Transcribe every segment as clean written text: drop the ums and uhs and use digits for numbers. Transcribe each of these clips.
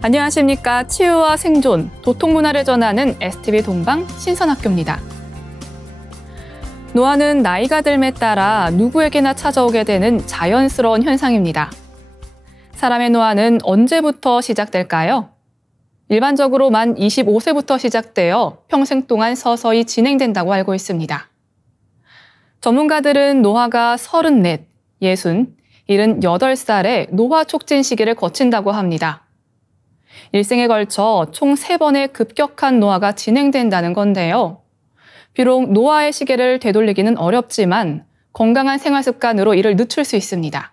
안녕하십니까. 치유와 생존, 도통문화를 전하는 STV 동방 신선학교입니다. 노화는 나이가 들에 따라 누구에게나 찾아오게 되는 자연스러운 현상입니다. 사람의 노화는 언제부터 시작될까요? 일반적으로 만 25세부터 시작되어 평생 동안 서서히 진행된다고 알고 있습니다. 전문가들은 노화가 34, 60, 78살에 노화 촉진 시기를 거친다고 합니다. 일생에 걸쳐 총 3번의 급격한 노화가 진행된다는 건데요. 비록 노화의 시계를 되돌리기는 어렵지만 건강한 생활 습관으로 이를 늦출 수 있습니다.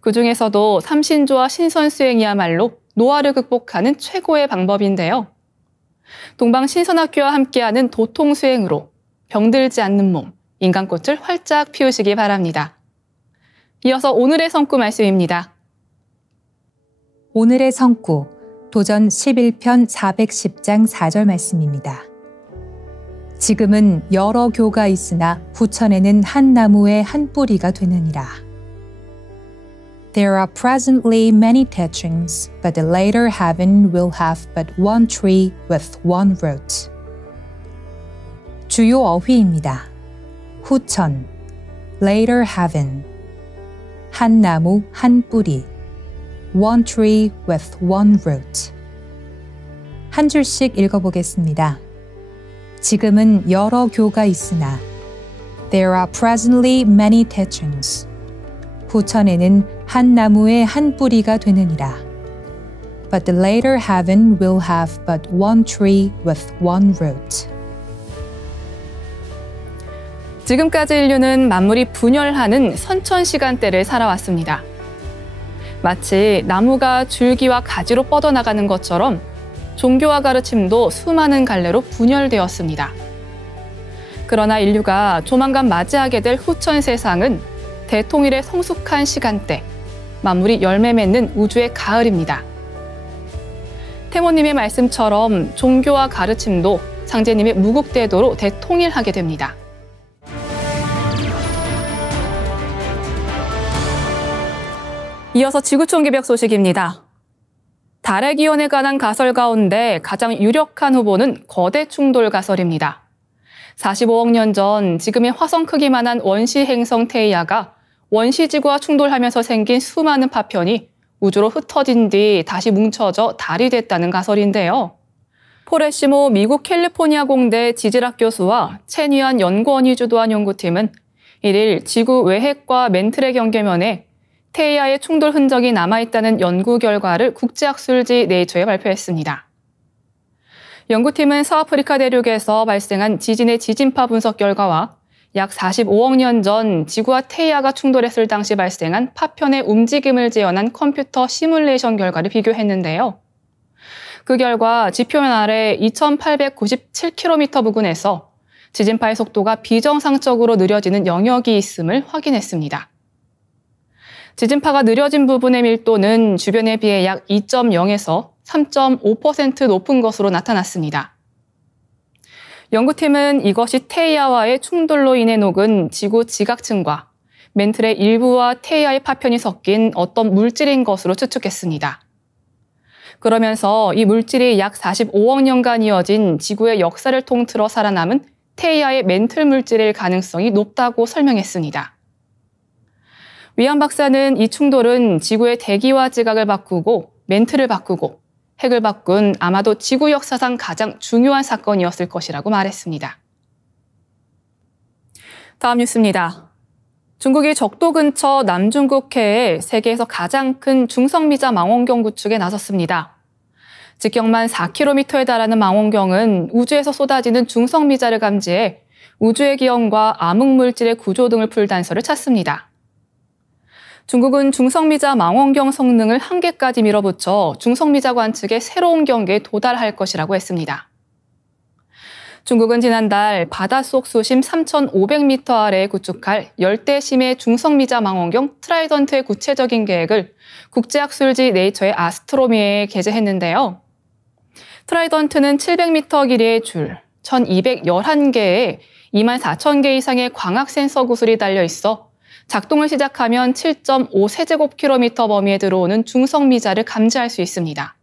그중에서도 삼신조와 신선수행이야말로 노화를 극복하는 최고의 방법인데요. 동방 신선학교와 함께하는 도통수행으로 병들지 않는 몸, 인간꽃을 활짝 피우시기 바랍니다. 이어서 오늘의 성구 말씀입니다. 오늘의 성구, 도전 11편 410장 4절 말씀입니다. 지금은 여러 교가 있으나 후천에는 한 나무의 한 뿌리가 되느니라. There are presently many teachings, but the later heaven will have but one tree with one root. 주요 어휘입니다. 후천, later heaven, 한 나무 한 뿌리, one tree with one root. 한 줄씩 읽어보겠습니다. 지금은 여러 교가 있으나 There are presently many teachings. 후천에는 한 나무의 한 뿌리가 되느니라. But the later heaven will have but one tree with one root. 지금까지 인류는 만물이 분열하는 선천 시간대를 살아왔습니다. 마치 나무가 줄기와 가지로 뻗어나가는 것처럼 종교와 가르침도 수많은 갈래로 분열되었습니다. 그러나 인류가 조만간 맞이하게 될 후천 세상은 대통일의 성숙한 시간대, 만물이 열매 맺는 우주의 가을입니다. 태모님의 말씀처럼 종교와 가르침도 상제님의 무국대도로 대통일하게 됩니다. 이어서 지구촌 개벽 소식입니다. 달의 기원에 관한 가설 가운데 가장 유력한 후보는 거대 충돌 가설입니다. 45억 년 전 지금의 화성 크기만한 원시 행성 테이아가 원시 지구와 충돌하면서 생긴 수많은 파편이 우주로 흩어진 뒤 다시 뭉쳐져 달이 됐다는 가설인데요. 포레시모 미국 캘리포니아 공대 지질학 교수와 최뉘안 연구원이 주도한 연구팀은 1일 지구 외핵과 멘틀의 경계면에 테이아의 충돌 흔적이 남아있다는 연구 결과를 국제학술지 네이처에 발표했습니다. 연구팀은 서아프리카 대륙에서 발생한 지진의 지진파 분석 결과와 약 45억 년 전 지구와 테이아가 충돌했을 당시 발생한 파편의 움직임을 재현한 컴퓨터 시뮬레이션 결과를 비교했는데요. 그 결과 지표면 아래 2897km 부근에서 지진파의 속도가 비정상적으로 느려지는 영역이 있음을 확인했습니다. 지진파가 느려진 부분의 밀도는 주변에 비해 약 2.0에서 3.5% 높은 것으로 나타났습니다. 연구팀은 이것이 테이아와의 충돌로 인해 녹은 지구 지각층과 멘틀의 일부와 테이아의 파편이 섞인 어떤 물질인 것으로 추측했습니다. 그러면서 이 물질이 약 45억 년간 이어진 지구의 역사를 통틀어 살아남은 테이아의 멘틀 물질일 가능성이 높다고 설명했습니다. 위안 박사는 이 충돌은 지구의 대기와 지각을 바꾸고 멘틀을 바꾸고 핵을 바꾼 아마도 지구 역사상 가장 중요한 사건이었을 것이라고 말했습니다. 다음 뉴스입니다. 중국이 적도 근처 남중국해에 세계에서 가장 큰 중성미자 망원경 구축에 나섰습니다. 직경만 4km에 달하는 망원경은 우주에서 쏟아지는 중성미자를 감지해 우주의 기원과 암흑물질의 구조 등을 풀 단서를 찾습니다. 중국은 중성미자 망원경 성능을 한계까지 밀어붙여 중성미자 관측의 새로운 경계에 도달할 것이라고 했습니다. 중국은 지난달 바닷속 수심 3,500m 아래에 구축할 열대심해 중성미자 망원경 트라이던트의 구체적인 계획을 국제학술지 네이처의 아스트로미에 게재했는데요. 트라이던트는 700m 길이의 줄, 1,211개의 24,000개 이상의 광학 센서 구슬이 달려 있어 작동을 시작하면 7.5세제곱킬로미터 범위에 들어오는 중성미자를 감지할 수 있습니다.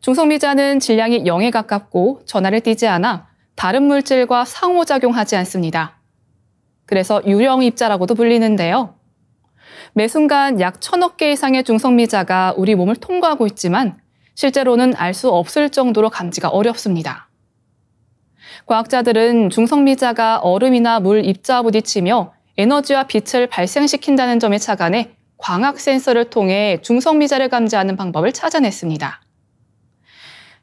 중성미자는 질량이 0에 가깝고 전하를 띠지 않아 다른 물질과 상호작용하지 않습니다. 그래서 유령입자라고도 불리는데요. 매 순간 약 1000억 개 이상의 중성미자가 우리 몸을 통과하고 있지만 실제로는 알 수 없을 정도로 감지가 어렵습니다. 과학자들은 중성미자가 얼음이나 물 입자와 부딪히며 에너지와 빛을 발생시킨다는 점에 착안해 광학 센서를 통해 중성미자를 감지하는 방법을 찾아냈습니다.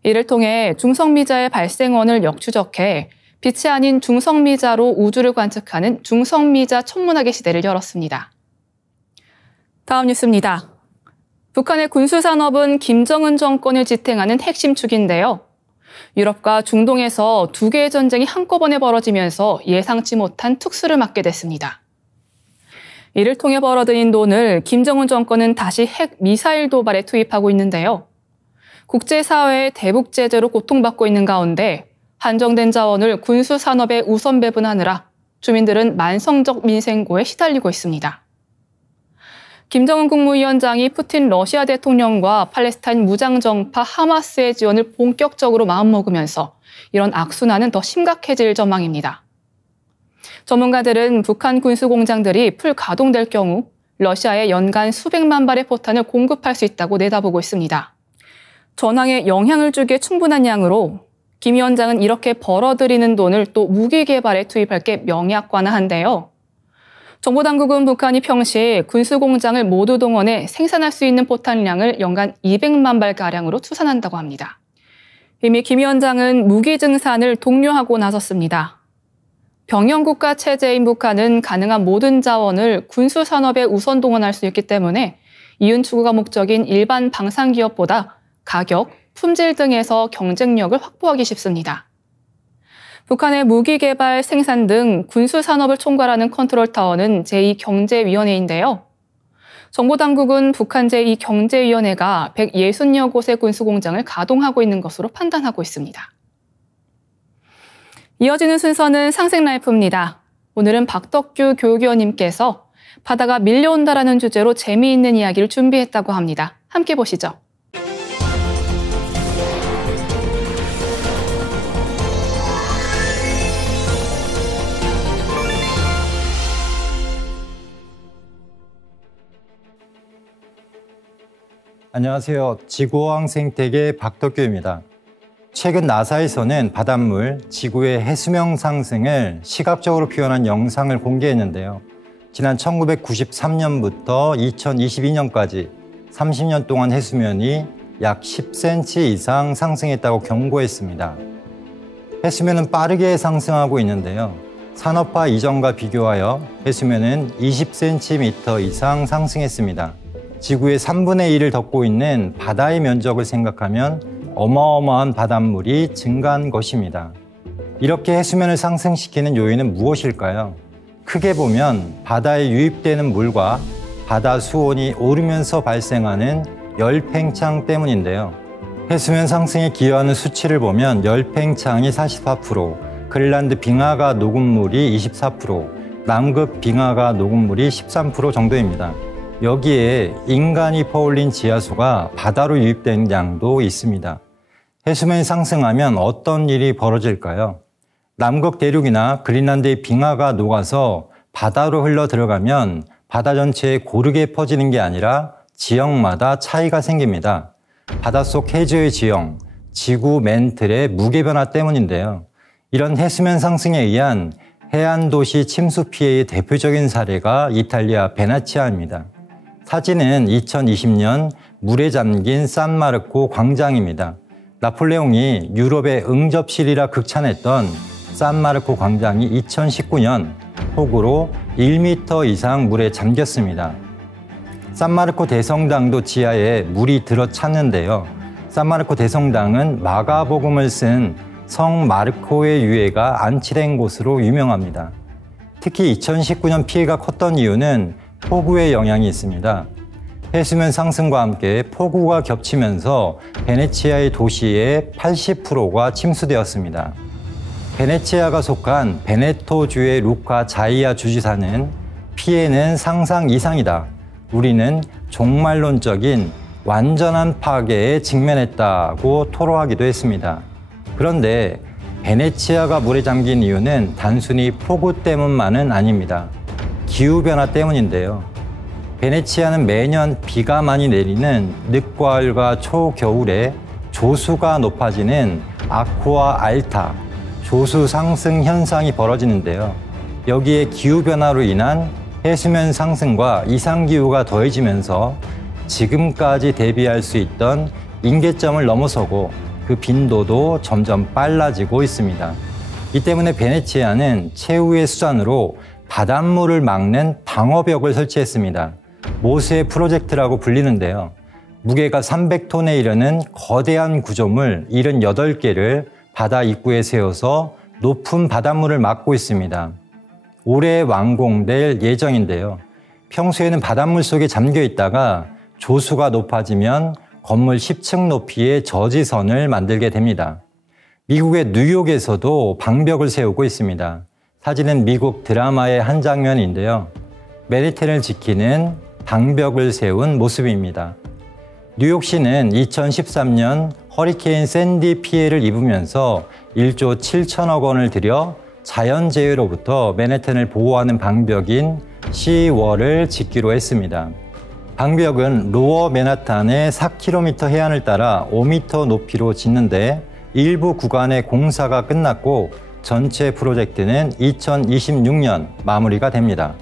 이를 통해 중성미자의 발생원을 역추적해 빛이 아닌 중성미자로 우주를 관측하는 중성미자 천문학의 시대를 열었습니다. 다음 뉴스입니다. 북한의 군수산업은 김정은 정권을 지탱하는 핵심 축인데요. 유럽과 중동에서 두 개의 전쟁이 한꺼번에 벌어지면서 예상치 못한 특수를 맞게 됐습니다. 이를 통해 벌어들인 돈을 김정은 정권은 다시 핵 미사일 도발에 투입하고 있는데요. 국제사회의 대북 제재로 고통받고 있는 가운데 한정된 자원을 군수산업에 우선 배분하느라 주민들은 만성적 민생고에 시달리고 있습니다. 김정은 국무위원장이 푸틴 러시아 대통령과 팔레스타인 무장정파 하마스의 지원을 본격적으로 마음먹으면서 이런 악순환은 더 심각해질 전망입니다. 전문가들은 북한 군수 공장들이 풀 가동될 경우 러시아에 연간 수백만 발의 포탄을 공급할 수 있다고 내다보고 있습니다. 전황에 영향을 주기에 충분한 양으로 김 위원장은 이렇게 벌어들이는 돈을 또 무기 개발에 투입할 게 명약관화한데요. 정보당국은 북한이 평시 군수 공장을 모두 동원해 생산할 수 있는 포탄량을 연간 200만 발가량으로 추산한다고 합니다. 이미 김 위원장은 무기 증산을 독려하고 나섰습니다. 병영국가 체제인 북한은 가능한 모든 자원을 군수 산업에 우선 동원할 수 있기 때문에 이윤 추구가 목적인 일반 방산기업보다 가격, 품질 등에서 경쟁력을 확보하기 쉽습니다. 북한의 무기 개발, 생산 등 군수 산업을 총괄하는 컨트롤타워는 제2경제위원회인데요. 정보당국은 북한 제2경제위원회가 160여 곳의 군수공장을 가동하고 있는 것으로 판단하고 있습니다. 이어지는 순서는 상생라이프입니다. 오늘은 박덕규 교육위원님께서 바다가 밀려온다라는 주제로 재미있는 이야기를 준비했다고 합니다. 함께 보시죠. 안녕하세요. 지구어항 생태계 박덕규입니다. 최근 나사에서는 바닷물, 지구의 해수면 상승을 시각적으로 표현한 영상을 공개했는데요. 지난 1993년부터 2022년까지 30년 동안 해수면이 약 10cm 이상 상승했다고 경고했습니다. 해수면은 빠르게 상승하고 있는데요. 산업화 이전과 비교하여 해수면은 20cm 이상 상승했습니다. 지구의 3분의 1을 덮고 있는 바다의 면적을 생각하면 어마어마한 바닷물이 증가한 것입니다. 이렇게 해수면을 상승시키는 요인은 무엇일까요? 크게 보면 바다에 유입되는 물과 바다 수온이 오르면서 발생하는 열팽창 때문인데요. 해수면 상승에 기여하는 수치를 보면 열팽창이 44%, 그린란드 빙하가 녹은 물이 24%, 남극 빙하가 녹은 물이 13% 정도입니다. 여기에 인간이 퍼올린 지하수가 바다로 유입된 양도 있습니다. 해수면이 상승하면 어떤 일이 벌어질까요? 남극 대륙이나 그린란드의 빙하가 녹아서 바다로 흘러 들어가면 바다 전체에 고르게 퍼지는 게 아니라 지형마다 차이가 생깁니다. 바닷속 해저의 지형, 지구 맨틀의 무게 변화 때문인데요. 이런 해수면 상승에 의한 해안 도시 침수 피해의 대표적인 사례가 이탈리아 베네치아입니다. 사진은 2020년 물에 잠긴 산마르코 광장입니다. 나폴레옹이 유럽의 응접실이라 극찬했던 산마르코 광장이 2019년 폭우로 1m 이상 물에 잠겼습니다. 산마르코 대성당도 지하에 물이 들어찼는데요. 산마르코 대성당은 마가복음을 쓴 성 마르코의 유해가 안치된 곳으로 유명합니다. 특히 2019년 피해가 컸던 이유는 폭우의 영향이 있습니다. 해수면 상승과 함께 폭우가 겹치면서 베네치아의 도시의 80%가 침수되었습니다. 베네치아가 속한 베네토주의 루카 자이아 주지사는 피해는 상상 이상이다. 우리는 종말론적인 완전한 파괴에 직면했다고 토로하기도 했습니다. 그런데 베네치아가 물에 잠긴 이유는 단순히 폭우 때문만은 아닙니다. 기후변화 때문인데요. 베네치아는 매년 비가 많이 내리는 늦가을과 초겨울에 조수가 높아지는 아쿠아 알타, 조수 상승 현상이 벌어지는데요. 여기에 기후변화로 인한 해수면 상승과 이상기후가 더해지면서 지금까지 대비할 수 있던 임계점을 넘어서고 그 빈도도 점점 빨라지고 있습니다. 이 때문에 베네치아는 최후의 수단으로 바닷물을 막는 방어벽을 설치했습니다. 모세 프로젝트라고 불리는데요. 무게가 300톤에 이르는 거대한 구조물 78개를 바다 입구에 세워서 높은 바닷물을 막고 있습니다. 올해 완공될 예정인데요. 평소에는 바닷물 속에 잠겨 있다가 조수가 높아지면 건물 10층 높이의 저지선을 만들게 됩니다. 미국의 뉴욕에서도 방벽을 세우고 있습니다. 사진은 미국 드라마의 한 장면인데요. 맨해튼을 지키는 방벽을 세운 모습입니다. 뉴욕시는 2013년 허리케인 샌디 피해를 입으면서 1조 7천억 원을 들여 자연재해로부터 맨해튼을 보호하는 방벽인 시월을 짓기로 했습니다. 방벽은 로어 맨하탄의 4km 해안을 따라 5m 높이로 짓는데 일부 구간의 공사가 끝났고 전체 프로젝트는 2026년 마무리가 됩니다.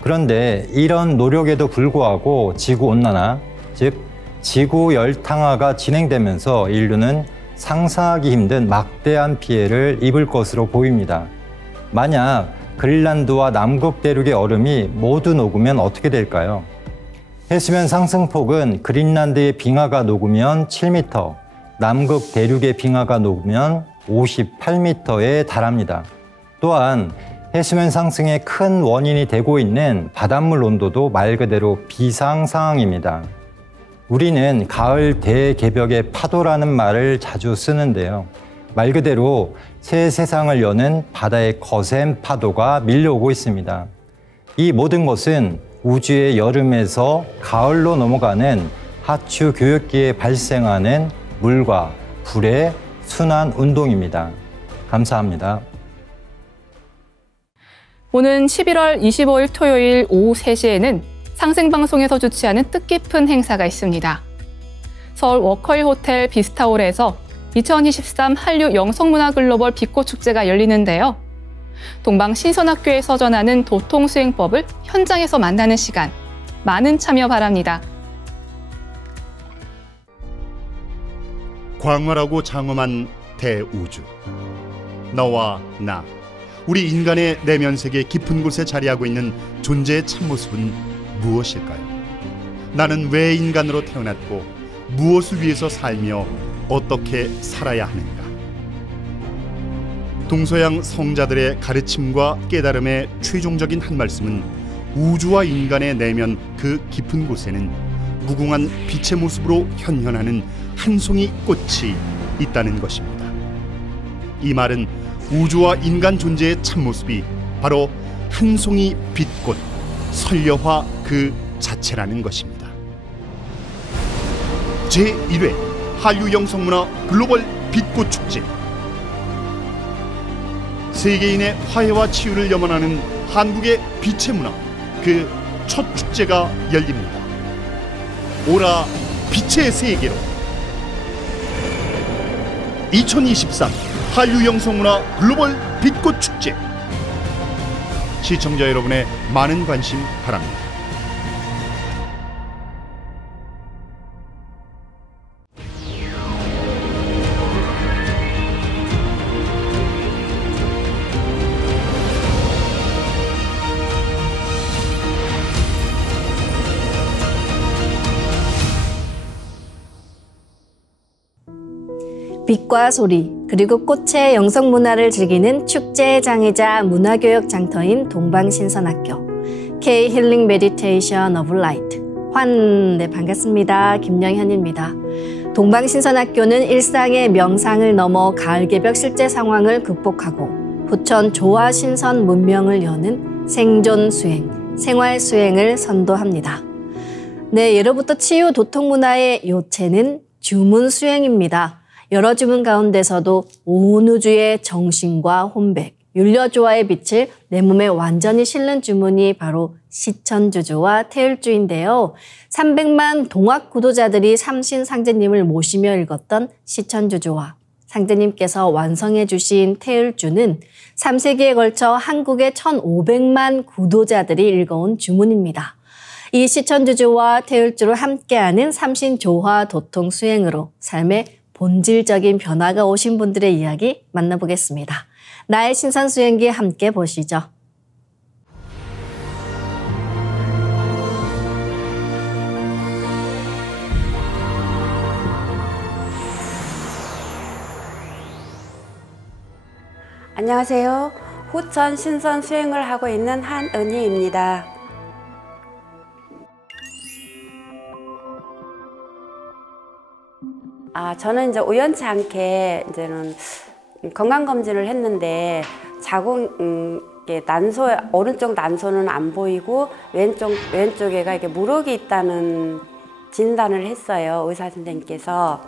그런데 이런 노력에도 불구하고 지구온난화, 즉 지구 열탕화가 진행되면서 인류는 상상하기 힘든 막대한 피해를 입을 것으로 보입니다. 만약 그린란드와 남극 대륙의 얼음이 모두 녹으면 어떻게 될까요? 해수면 상승폭은 그린란드의 빙하가 녹으면 7m, 남극 대륙의 빙하가 녹으면 58m에 달합니다. 또한 해수면 상승의 큰 원인이 되고 있는 바닷물 온도도 말 그대로 비상 상황입니다. 우리는 가을 대개벽의 파도라는 말을 자주 쓰는데요. 말 그대로 새 세상을 여는 바다의 거센 파도가 밀려오고 있습니다. 이 모든 것은 우주의 여름에서 가을로 넘어가는 하추 교역기에 발생하는 물과 불의 순환 운동입니다. 감사합니다. 오는 11월 25일 토요일 오후 3시에는 상생방송에서 주최하는 뜻깊은 행사가 있습니다. 서울 워커힐 호텔 비스타홀에서 2023 한류 영성문화 글로벌 빛꽃축제가 열리는데요. 동방신선학교에 서전하는 도통수행법을 현장에서 만나는 시간, 많은 참여 바랍니다. 광활하고 장엄한 대우주. 너와 나, 우리 인간의 내면 세계 깊은 곳에 자리하고 있는 존재의 참모습은 무엇일까요? 나는 왜 인간으로 태어났고 무엇을 위해서 살며 어떻게 살아야 하는가? 동서양 성자들의 가르침과 깨달음의 최종적인 한 말씀은 우주와 인간의 내면 그 깊은 곳에는 무궁한 빛의 모습으로 현현하는 한 송이 꽃이 있다는 것입니다. 이 말은 우주와 인간 존재의 참모습이 바로 한 송이 빛꽃, 설려화 그 자체라는 것입니다. 제1회 한류 영성문화 글로벌 빛꽃 축제. 세계인의 화해와 치유를 염원하는 한국의 빛의 문화, 그 첫 축제가 열립니다. 오라 빛의 세계로. 2023 한류 영성문화 글로벌 빛꽃 축제. 시청자 여러분의 많은 관심 바랍니다. 빛과 소리, 그리고 꽃의 영성문화를 즐기는 축제의 장이자 문화교육 장터인 동방신선학교 K-힐링 메디테이션 오브 라이트 네, 반갑습니다. 김영현입니다. 동방신선학교는 일상의 명상을 넘어 가을개벽 실제 상황을 극복하고 부천 조화신선 문명을 여는 생존 수행, 생활 수행을 선도합니다. 네, 예로부터 치유 도통 문화의 요체는 주문 수행입니다. 여러 주문 가운데서도 온 우주의 정신과 혼백, 율려조화의 빛을 내 몸에 완전히 실는 주문이 바로 시천주조와 태율주인데요. 300만 동학 구도자들이 삼신상제님을 모시며 읽었던 시천주조와 상제님께서 완성해 주신 태율주는 3세기에 걸쳐 한국의 1,500만 구도자들이 읽어온 주문입니다. 이 시천주조와 태율주를 함께하는 삼신조화 도통 수행으로 삶의 본질적인 변화가 오신 분들의 이야기 만나보겠습니다. 나의 신선수행기 함께 보시죠. 안녕하세요. 후천 신선 수행을 하고 있는 한은희입니다. 저는 이제 우연치 않게 이제는 건강검진을 했는데 난소, 오른쪽 난소는 안 보이고 왼쪽에가 이렇게 물혹이 있다는 진단을 했어요. 의사 선생님께서.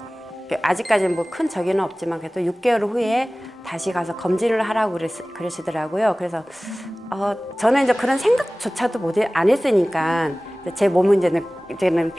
아직까지는 뭐 큰 적이는 없지만 그래도 6개월 후에 다시 가서 검진을 하라고 그러시더라고요. 그래서 저는 이제 그런 생각조차도 안 했으니까 제 몸은 이제는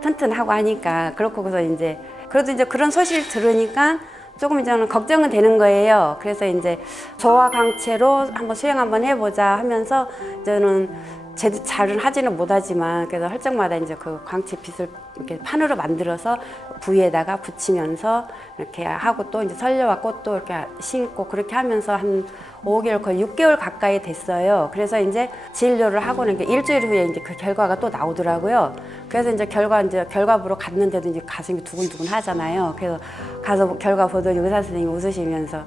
튼튼하고 하니까 그렇고 그래서 이제 그래도 이제 그런 소식을 들으니까 조금 이제는 걱정은 되는 거예요. 그래서 이제 조화 강체로 한번 수행 한번 해보자 하면서 저는 제대로 잘은 하지는 못하지만 그래서 할 적마다 이제 그 광채 빗을 이렇게 판으로 만들어서 부위에다가 붙이면서 이렇게 하고 또 이제 설려와 꽃도 이렇게 심고 그렇게 하면서 한 5개월 거의 6개월 가까이 됐어요. 그래서 이제 진료를 하고는 이제 일주일 후에 이제 그 결과가 또 나오더라고요. 그래서 이제 결과 보러 갔는데도 이제 가슴이 두근두근 하잖아요. 그래서 가서 결과 보더니 의사 선생님이 웃으시면서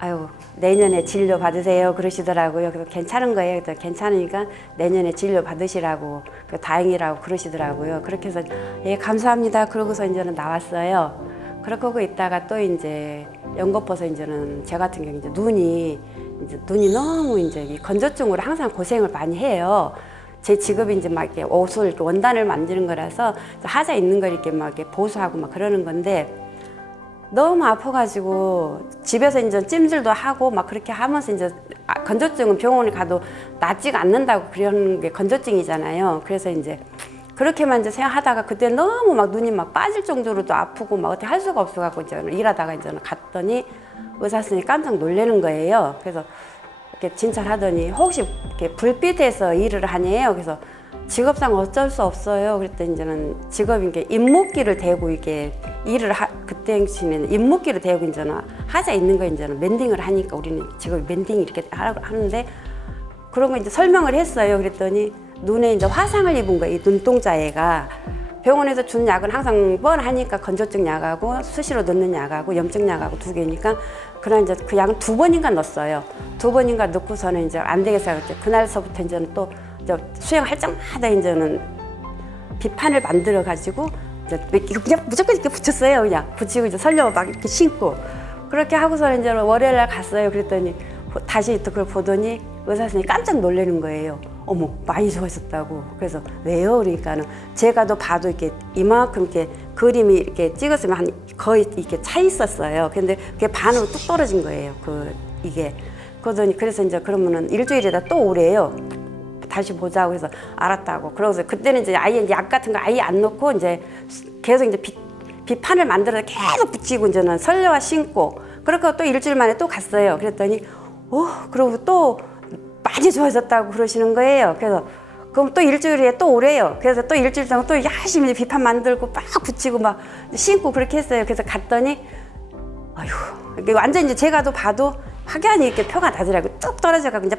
아유, 내년에 진료 받으세요 그러시더라고요. 그래서 괜찮은 거예요. 그래서 괜찮으니까 내년에 진료 받으시라고 다행이라고 그러시더라고요. 그렇게 해서 예 감사합니다 그러고서 이제는 나왔어요. 그러고 있다가 또 이제 연고퍼서 이제는 제 같은 경우 이제 눈이 너무 이제 건조증으로 항상 고생을 많이 해요. 제 직업이 이제 막 이렇게 옷을 이렇게 원단을 만드는 거라서 하자 있는 걸 이렇게 막 이렇게 보수하고 막 그러는 건데 너무 아파가지고 집에서 이제 찜질도 하고 막 그렇게 하면서 이제 건조증은 병원에 가도 낫지가 않는다고 그런 게 건조증이잖아요. 그래서 이제 그렇게만 이제 생각하다가 그때 너무 막 눈이 막 빠질 정도로도 아프고 막 어떻게 할 수가 없어갖고 이제 일하다가 이제 갔더니 의사 선생님이 깜짝 놀라는 거예요. 그래서 이렇게 진찰하더니 혹시 이렇게 불빛에서 일을 하냐요. 그래서 직업상 어쩔 수 없어요. 그랬더니 이제는 직업이 이게 잇목기를 대고 이게 일을 그때 당시에는 잇목기를 대고 이제는 하자 있는 거 이제는 멘딩을 하니까 우리는 직업이 멘딩 이렇게 하는데 그런 거 이제 설명을 했어요. 그랬더니 눈에 이제 화상을 입은 거예요. 이 눈동자애가 병원에서 준 약은 항상 뻔하니까 건조증 약하고 수시로 넣는 약하고 염증 약하고 2개니까 그런 이제 그 약은 2번인가 넣었어요. 2번인가 넣고서는 이제 안 되겠어요. 그날서부터 이제는 또 수행할 적마다 이제는 비판을 만들어 가지고 그냥 무조건 이렇게 붙였어요. 그냥 붙이고 이제 설려 막 이렇게 신고 그렇게 하고서 이제 월요일 날 갔어요. 그랬더니 다시 또 그걸 보더니 의사 선생님이 깜짝 놀라는 거예요. 어머 많이 좋아졌다고. 그래서 왜요? 그러니까는 제가 더 봐도 이렇게 이만큼 이렇게 그림이 이렇게 찍었으면 한 거의 이렇게 차 있었어요. 근데 그게 반으로 뚝 떨어진 거예요. 이게 그러더니 그래서 이제 그러면은 일주일에다 또 오래요. 다시 보자고 해서 알았다고. 그러고서 그때는 이제 아예 약 같은 거 아예 안 넣고 이제 계속 이제 비판을 만들어서 계속 붙이고 이제는 설레와 신고 그렇게 또 일주일 만에 또 갔어요. 그랬더니 그러고 또 많이 좋아졌다고 그러시는 거예요. 그래서 그럼 또 일주일 후에 또 오래요. 그래서 또 일주일 동안 또 열심히 비판 만들고 막 붙이고 막 신고 그렇게 했어요. 그래서 갔더니 아휴 완전 이제 제가 봐도 확연히 이렇게 표가 나더라고요. 뚝 떨어져가지고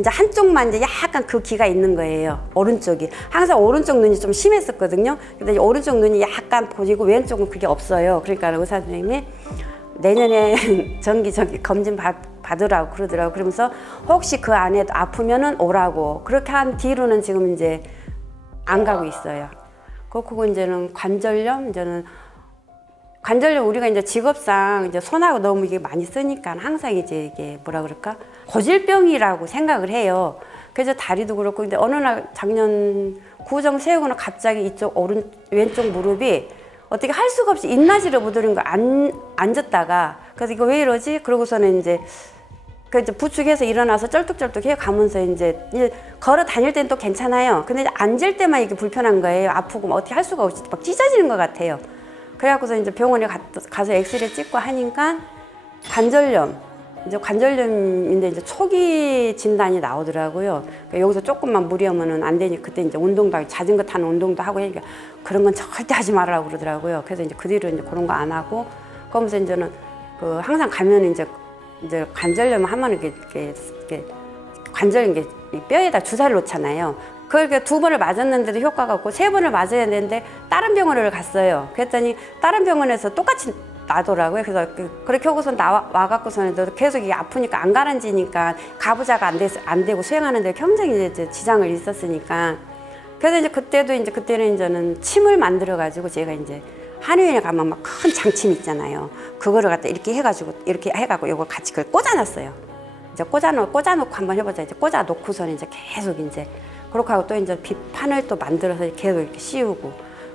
이제 한쪽만 이제 약간 그 기가 있는 거예요. 오른쪽이. 항상 오른쪽 눈이 좀 심했었거든요. 근데 오른쪽 눈이 약간 보이고 왼쪽은 그게 없어요. 그러니까 의사 선생님이 내년에 정기 검진 받으라고 그러더라고요. 그러면서 혹시 그 안에 아프면은 오라고. 그렇게 한 뒤로는 지금 이제 안 가고 있어요. 그리고 이제는 관절염, 우리가 이제 직업상 이제 손하고 너무 이게 많이 쓰니까 항상 이제 이게 뭐라 그럴까? 고질병이라고 생각을 해요. 그래서 다리도 그렇고 근데 어느 날 작년 구정 세우고는 갑자기 이쪽 왼쪽 무릎이 어떻게 할 수가 없이 인나지를 못 오는 거 앉았다가 그래서 이거 왜 이러지? 그러고서는 이제 부축해서 일어나서 쩔뚝쩔뚝 해 가면서 이제 걸어 다닐 때는 또 괜찮아요. 근데 이제 앉을 때만 이게 불편한 거예요. 아프고 어떻게 할 수가 없이 막 찢어지는 것 같아요. 그래갖고서 이제 병원에 가서 엑스레이 찍고 하니까 관절염인데 이제 초기 진단이 나오더라고요. 그러니까 여기서 조금만 무리하면은 안 되니 그때 이제 운동도 하고 자전거 타는 운동도 하고 하니까 그런 건 절대 하지 말라고 그러더라고요. 그래서 이제 그 뒤로 이제 그런 거 안 하고 그러면서 이제는 항상 가면 이제 관절염 하면 이렇게 관절 뼈에다 주사를 놓잖아요. 그렇게 2번을 맞았는데도 효과가 없고 3번을 맞아야 되는데 다른 병원을 갔어요. 그랬더니 다른 병원에서 똑같이 나더라고요. 그래서 그렇게 하고서 와갖고서는 계속 이게 아프니까 안 가라앉으니까 가부자가 안 되고 수행하는데 굉장히 이제 지장을 있었으니까 그래서 이제 그때는 이제는 침을 만들어가지고 제가 이제 한의원에 가면 막 큰 장침 있잖아요. 그거를 갖다 이렇게 해가지고 이걸 같이 그걸 꽂아놨어요. 이제 꽂아놓고 한번 해보자. 이제 꽂아놓고서는 이제 계속 이제 그렇게 하고 또 이제 비판을 또 만들어서 계속 이렇게 씌우고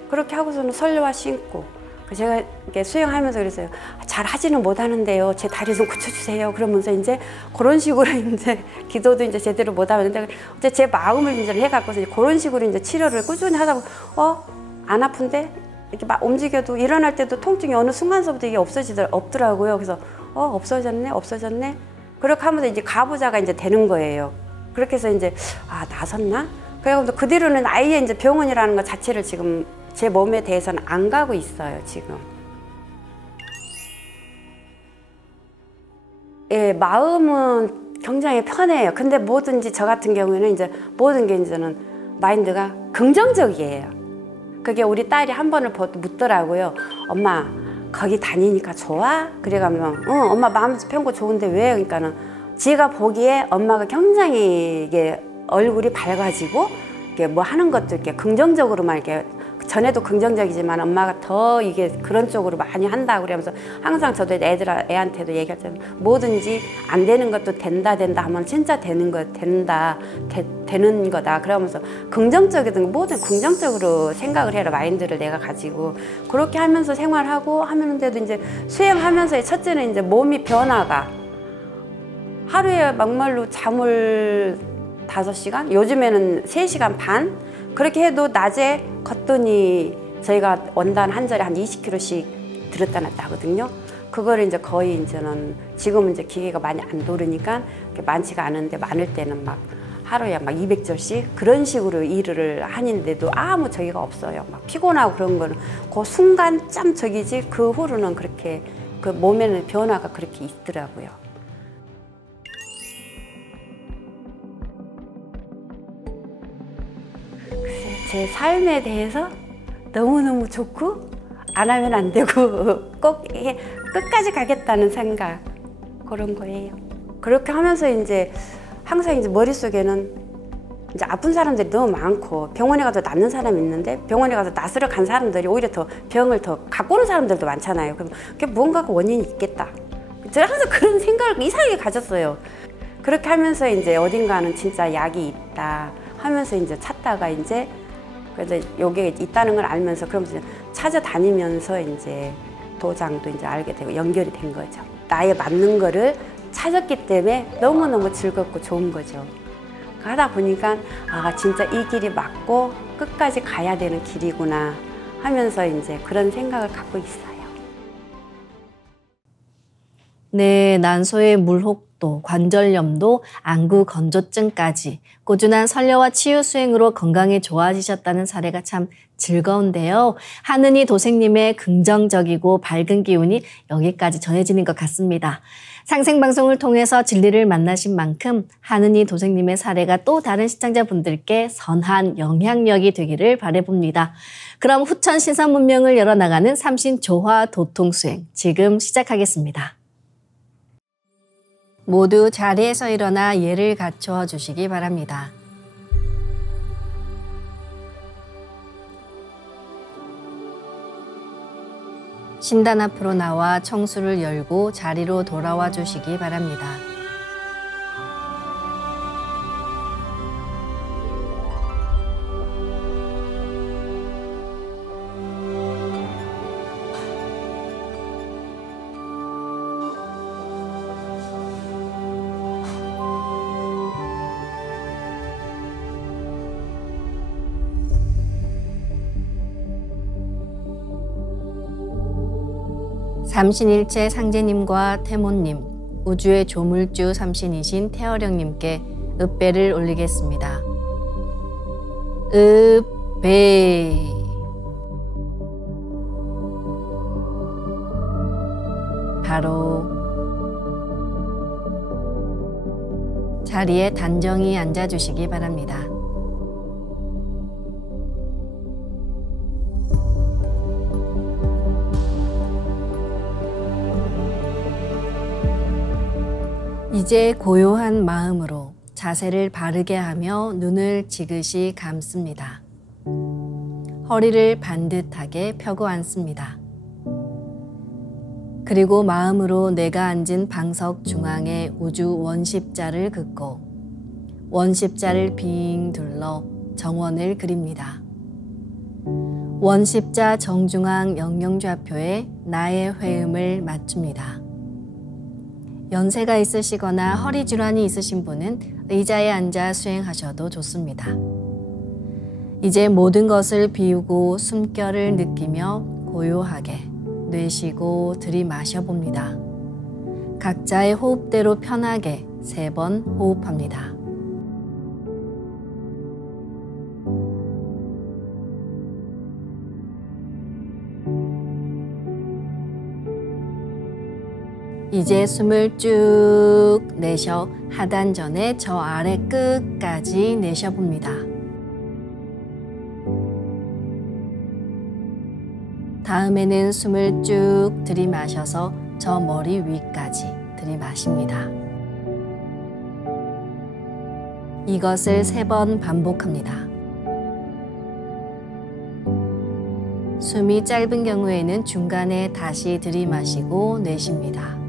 그렇게 하고서는 설료와 신고 제가 이렇게 수행하면서 그랬어요. 잘 하지는 못하는데요. 제 다리 좀 고쳐주세요. 그러면서 이제 그런 식으로 이제 기도도 이제 제대로 못하는데 이제 제 마음을 이제 해갖고서 그런 식으로 이제 치료를 꾸준히 하다 보면 안 아픈데 이렇게 막 움직여도 일어날 때도 통증이 어느 순간서부터 이게 없더라고요. 그래서 없어졌네. 그렇게 하면서 이제 가부자가 이제 되는 거예요. 그렇게 해서 이제 나섰나? 그래서 그 뒤로는 아예 이제 병원이라는 것 자체를 지금 제 몸에 대해서는 안 가고 있어요, 지금. 예, 마음은 굉장히 편해요. 근데 뭐든지 저 같은 경우에는 이제 모든 게 이제는 마인드가 긍정적이에요. 그게 우리 딸이 한 번을 묻더라고요. 엄마, 거기 다니니까 좋아? 그래가면, 엄마 마음 편고 좋은데 왜? 그러니까는 지가 보기에 엄마가 굉장히 이게 얼굴이 밝아지고 이게 뭐 하는 것도 이렇게 긍정적으로만 이렇게 전에도 긍정적이지만 엄마가 더 이게 그런 쪽으로 많이 한다고 그러면서 항상 저도 애한테도 얘기하잖아요. 뭐든지 안 되는 것도 된다 하면 진짜 되는 거다. 그러면서 긍정적이든 뭐든 긍정적으로 생각을 해라. 마인드를 내가 가지고 그렇게 하면서 생활하고 하는데도 이제 수행하면서 첫째는 이제 몸이 변화가 하루에 막말로 잠을 5시간? 요즘에는 3시간 반? 그렇게 해도 낮에 걷더니 저희가 원단 한 절에 한 20kg씩 들었다 놨다 하거든요. 그거를 이제 거의 이제는 지금은 이제 기계가 많이 안 돌으니까 많지가 않은데 많을 때는 막 하루에 막 200절씩 그런 식으로 일을 하는데도 아무 저기가 없어요. 막 피곤하고 그런 거는 그 순간 짬 저기지 그 후로는 그렇게 그 몸에는 변화가 그렇게 있더라고요. 제 삶에 대해서 너무너무 좋고 안 하면 안 되고 꼭 끝까지 가겠다는 생각 그런 거예요. 그렇게 하면서 이제 항상 이제 머릿속에는 이제 아픈 사람들이 너무 많고 병원에 가서 낫는 사람이 있는데 병원에 가서 낫으러 간 사람들이 오히려 더 병을 더 갖고 오는 사람들도 많잖아요. 그럼 그게 뭔가가 원인이 있겠다. 제가 항상 그런 생각을 이상하게 가졌어요. 그렇게 하면서 이제 어딘가는 진짜 약이 있다 하면서 이제 찾다가 이제 그래서 여기에 있다는 걸 알면서 그러면서 찾아다니면서 이제 도장도 이제 알게 되고 연결이 된 거죠. 나에 맞는 거를 찾았기 때문에 너무너무 즐겁고 좋은 거죠. 하다 보니까 진짜 이 길이 맞고 끝까지 가야 되는 길이구나 하면서 이제 그런 생각을 갖고 있어요. 네, 난소의 물혹도, 관절염도, 안구 건조증까지 꾸준한 선려와 치유 수행으로 건강이 좋아지셨다는 사례가 참 즐거운데요. 하느니 도생님의 긍정적이고 밝은 기운이 여기까지 전해지는 것 같습니다. 상생방송을 통해서 진리를 만나신 만큼 하느니 도생님의 사례가 또 다른 시청자분들께 선한 영향력이 되기를 바라봅니다. 그럼 후천 신선문명을 열어나가는 삼신조화 도통수행 지금 시작하겠습니다. 모두 자리에서 일어나 예를 갖춰 주시기 바랍니다. 신단 앞으로 나와 청수를 열고 자리로 돌아와 주시기 바랍니다. 삼신일체 상제님과 태모님, 우주의 조물주 삼신이신 태어령님께 읍배를 올리겠습니다. 읍배. 바로 자리에 단정히 앉아주시기 바랍니다. 이제 고요한 마음으로 자세를 바르게 하며 눈을 지그시 감습니다. 허리를 반듯하게 펴고 앉습니다. 그리고 마음으로 내가 앉은 방석 중앙에 우주 원십자를 긋고 원십자를 빙 둘러 정원을 그립니다. 원십자 정중앙 영영좌표에 나의 회음을 맞춥니다. 연세가 있으시거나 허리 질환이 있으신 분은 의자에 앉아 수행하셔도 좋습니다. 이제 모든 것을 비우고 숨결을 느끼며 고요하게 내쉬고 들이마셔 봅니다. 각자의 호흡대로 편하게 3번 호흡합니다. 이제 숨을 쭉 내쉬어 하단전에 저 아래 끝까지 내쉬어봅니다. 다음에는 숨을 쭉 들이마셔서 저 머리 위까지 들이마십니다. 이것을 3번 반복합니다. 숨이 짧은 경우에는 중간에 다시 들이마시고 내쉽니다.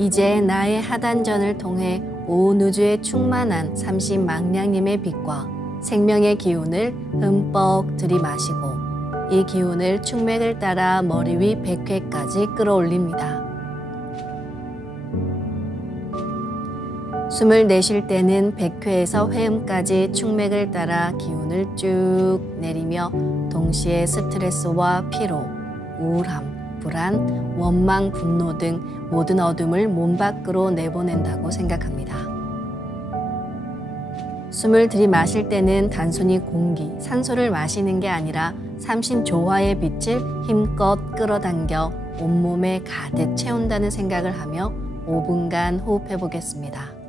이제 나의 하단전을 통해 온 우주에 충만한 삼신망량님의 빛과 생명의 기운을 흠뻑 들이마시고 이 기운을 충맥을 따라 머리 위 100회까지 끌어올립니다. 숨을 내쉴 때는 100회에서 회음까지 충맥을 따라 기운을 쭉 내리며 동시에 스트레스와 피로, 우울함, 불안, 원망, 분노 등 모든 어둠을 몸 밖으로 내보낸다고 생각합니다. 숨을 들이마실 때는 단순히 공기, 산소를 마시는 게 아니라 삼신조화의 빛을 힘껏 끌어당겨 온몸에 가득 채운다는 생각을 하며 5분간 호흡해 보겠습니다.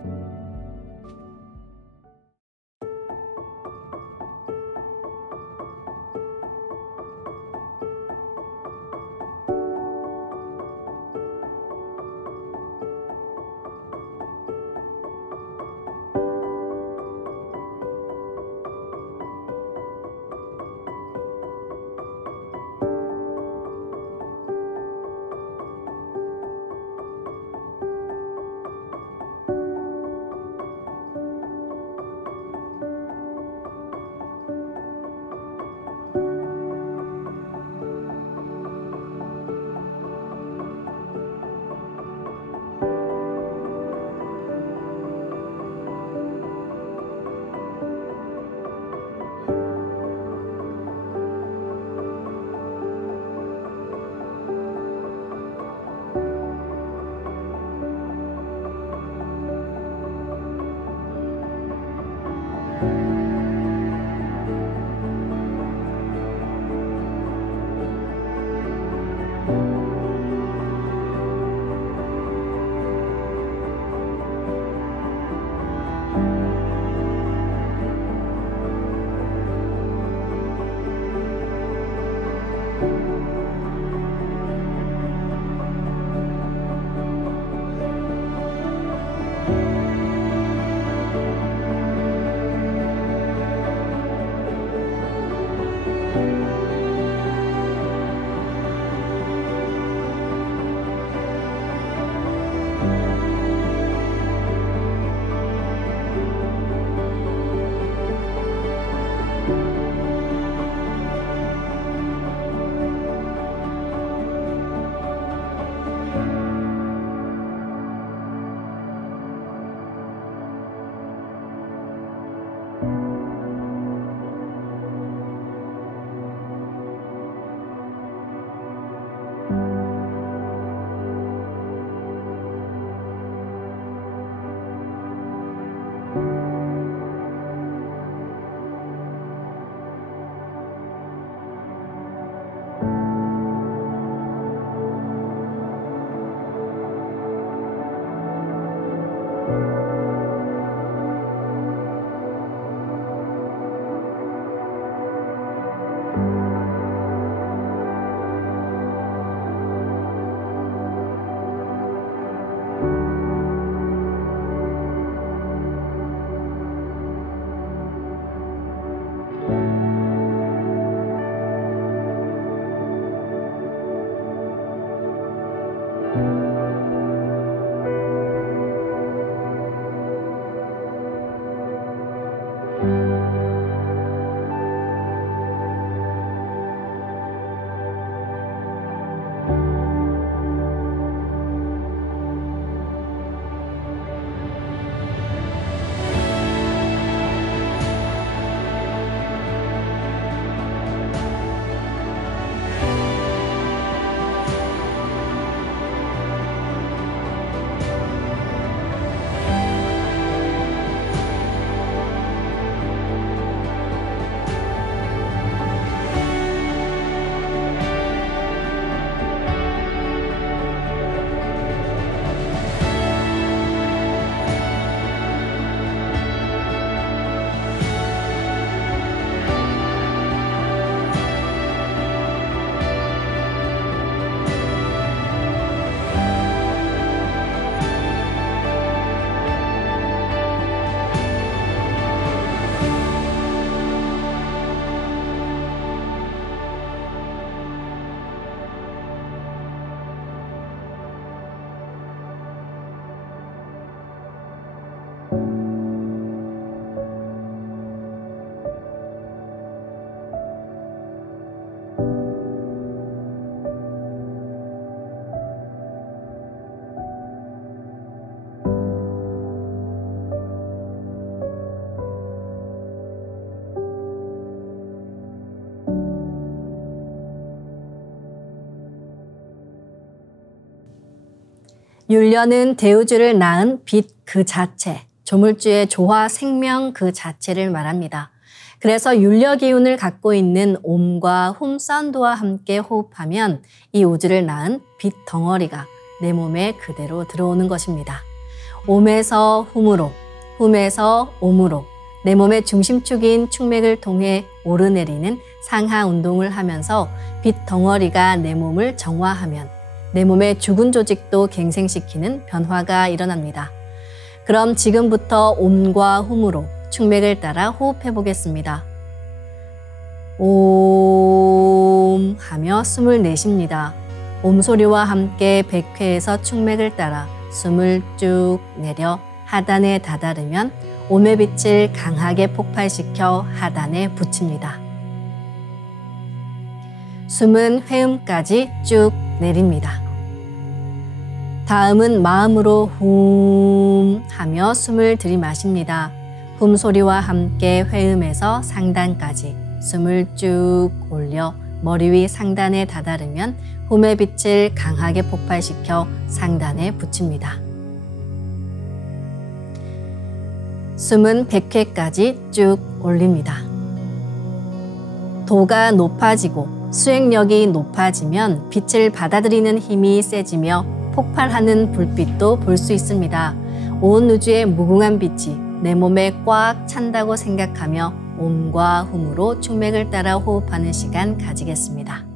율려는 대우주를 낳은 빛 그 자체, 조물주의 조화 생명 그 자체를 말합니다. 그래서 율려 기운을 갖고 있는 옴과 훔 사운드와 함께 호흡하면 이 우주를 낳은 빛 덩어리가 내 몸에 그대로 들어오는 것입니다. 옴에서 훔으로, 훔에서 옴으로 내 몸의 중심축인 축맥을 통해 오르내리는 상하 운동을 하면서 빛 덩어리가 내 몸을 정화하면 내 몸의 죽은 조직도 갱생시키는 변화가 일어납니다. 그럼 지금부터 옴과 훔으로 축맥을 따라 호흡해 보겠습니다. 옴 하며 숨을 내쉽니다. 옴 소리와 함께 백회에서 축맥을 따라 숨을 쭉 내려 하단에 다다르면 옴의 빛을 강하게 폭발시켜 하단에 붙입니다. 숨은 회음까지 쭉 내립니다. 다음은 마음으로 훔 하며 숨을 들이마십니다. 훔 소리와 함께 회음에서 상단까지 숨을 쭉 올려 머리 위 상단에 다다르면 훔의 빛을 강하게 폭발시켜 상단에 붙입니다. 숨은 100회까지 쭉 올립니다. 도가 높아지고 수행력이 높아지면 빛을 받아들이는 힘이 세지며 폭발하는 불빛도 볼 수 있습니다. 온 우주의 무궁한 빛이 내 몸에 꽉 찬다고 생각하며 옴과 훔으로 축맥을 따라 호흡하는 시간 가지겠습니다.